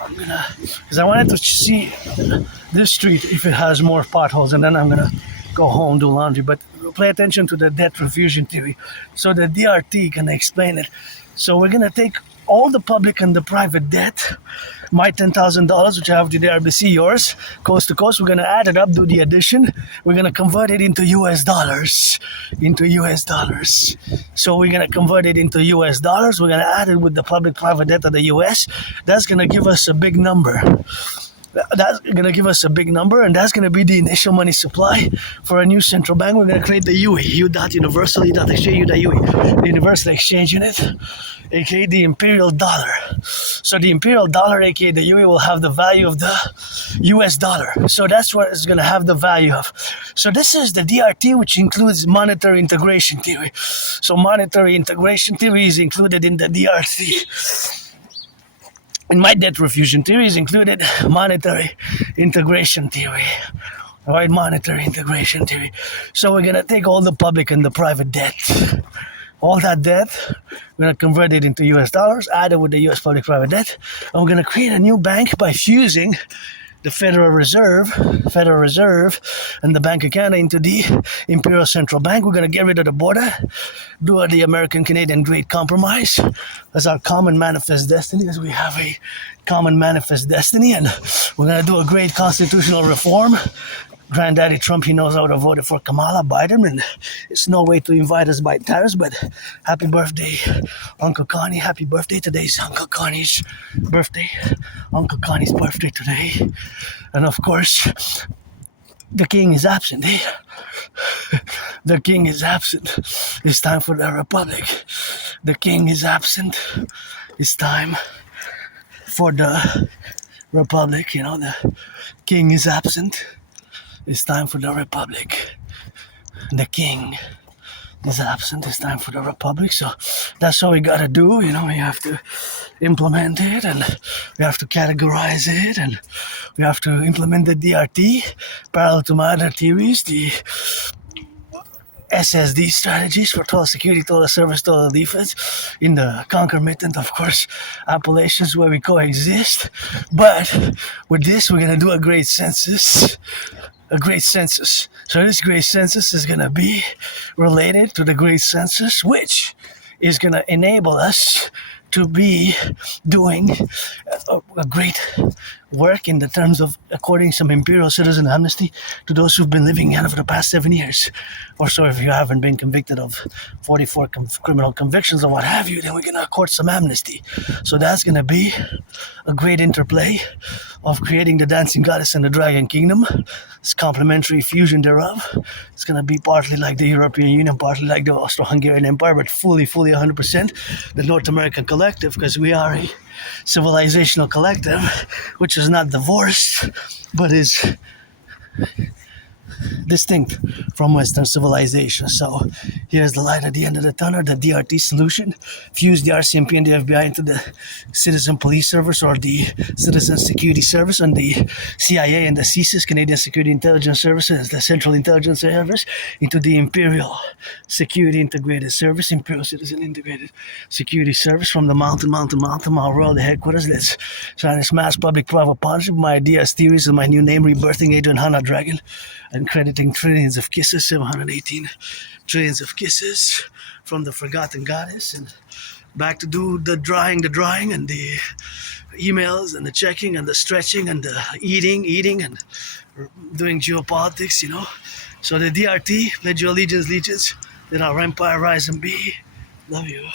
I'm gonna, because I wanted to see this street if it has more potholes, and then I'm gonna go home, do laundry. But pay attention to the debt refusion theory. So the DRT can explain it. So we're gonna take all the public and the private debt, my $10,000, which I have the RBC, yours, coast to coast. We're gonna add it up, do the addition. We're gonna convert it into US dollars, So we're gonna convert it into US dollars. We're gonna add it with the public-private debt of the US. That's gonna give us a big number. That's going to give us a big number, and that's going to be the initial money supply for a new central bank. We're going to create the UE, U.Universal, U.Exchange, U.UE, the Universal Exchange Unit, aka the Imperial Dollar. So the Imperial Dollar, aka the UE, will have the value of the US dollar. So that's what it's going to have the value of. So this is the DRT, which includes monetary integration theory. So monetary integration theory is included in the DRT. In my debt refusion theory is included monetary integration theory. Right, monetary integration theory. So we're gonna take all the public and the private debt. All that debt, we're gonna convert it into US dollars, add it with the US public private debt, and we're gonna create a new bank by fusing the Federal Reserve, and the Bank of Canada into the Imperial Central Bank. We're going to get rid of the border, do the American-Canadian Great Compromise as our common manifest destiny, as we have a common manifest destiny, and we're going to do a great constitutional reform. Granddaddy Trump, he knows how to vote for Kamala Biden, and it's no way to invite us by tariffs, but happy birthday, Uncle Connie. Happy birthday. Today's Uncle Connie's birthday. Uncle Connie's birthday today. And of course, the king is absent, eh? The king is absent. It's time for the republic. The king is absent. It's time for the republic. You know, the king is absent. It's time for the republic. The king is absent. It's time for the republic. So that's what we gotta do. You know, we have to implement it, and we have to categorize it, and we have to implement the DRT parallel to my other theories, the SSD strategies for total security, total service, total defense in the concomitant, of course, appellations where we coexist. But with this, we're gonna do a great census. So this great census is going to be related to the great census, which is going to enable us to be doing a great work in the terms of according some imperial citizen amnesty to those who've been living in Canada for the past 7 years. Or so if you haven't been convicted of 44 criminal convictions or what have you, then we're going to accord some amnesty. So that's going to be a great interplay of creating the dancing goddess and the dragon kingdom. It's complementary fusion thereof. It's going to be partly like the European Union, partly like the Austro-Hungarian Empire, but fully 100% the North American Collectif, because we are a civilizational collective, which is not divorced, but is distinct from Western civilization. So here's the light at the end of the tunnel, the DRT solution. Fuse the RCMP and the FBI into the Citizen Police Service or the Citizen Security Service, and the CIA and the CSIS, Canadian Security Intelligence Service, and the Central Intelligence Service into the Imperial Security Integrated Service, Imperial Citizen Integrated Security Service. From the mountain, my world, the headquarters. Let's try this mass public-private partnership. My ideas, theories, and my new name, rebirthing Adrian Hanna Dragon, and crediting trillions of kisses, 718 trillions of kisses from the forgotten goddess, and back to do the drawing and the emails and the checking and the stretching and the eating and doing geopolitics, So the DRT, pledge your allegiance, let our empire rise and be. Love you.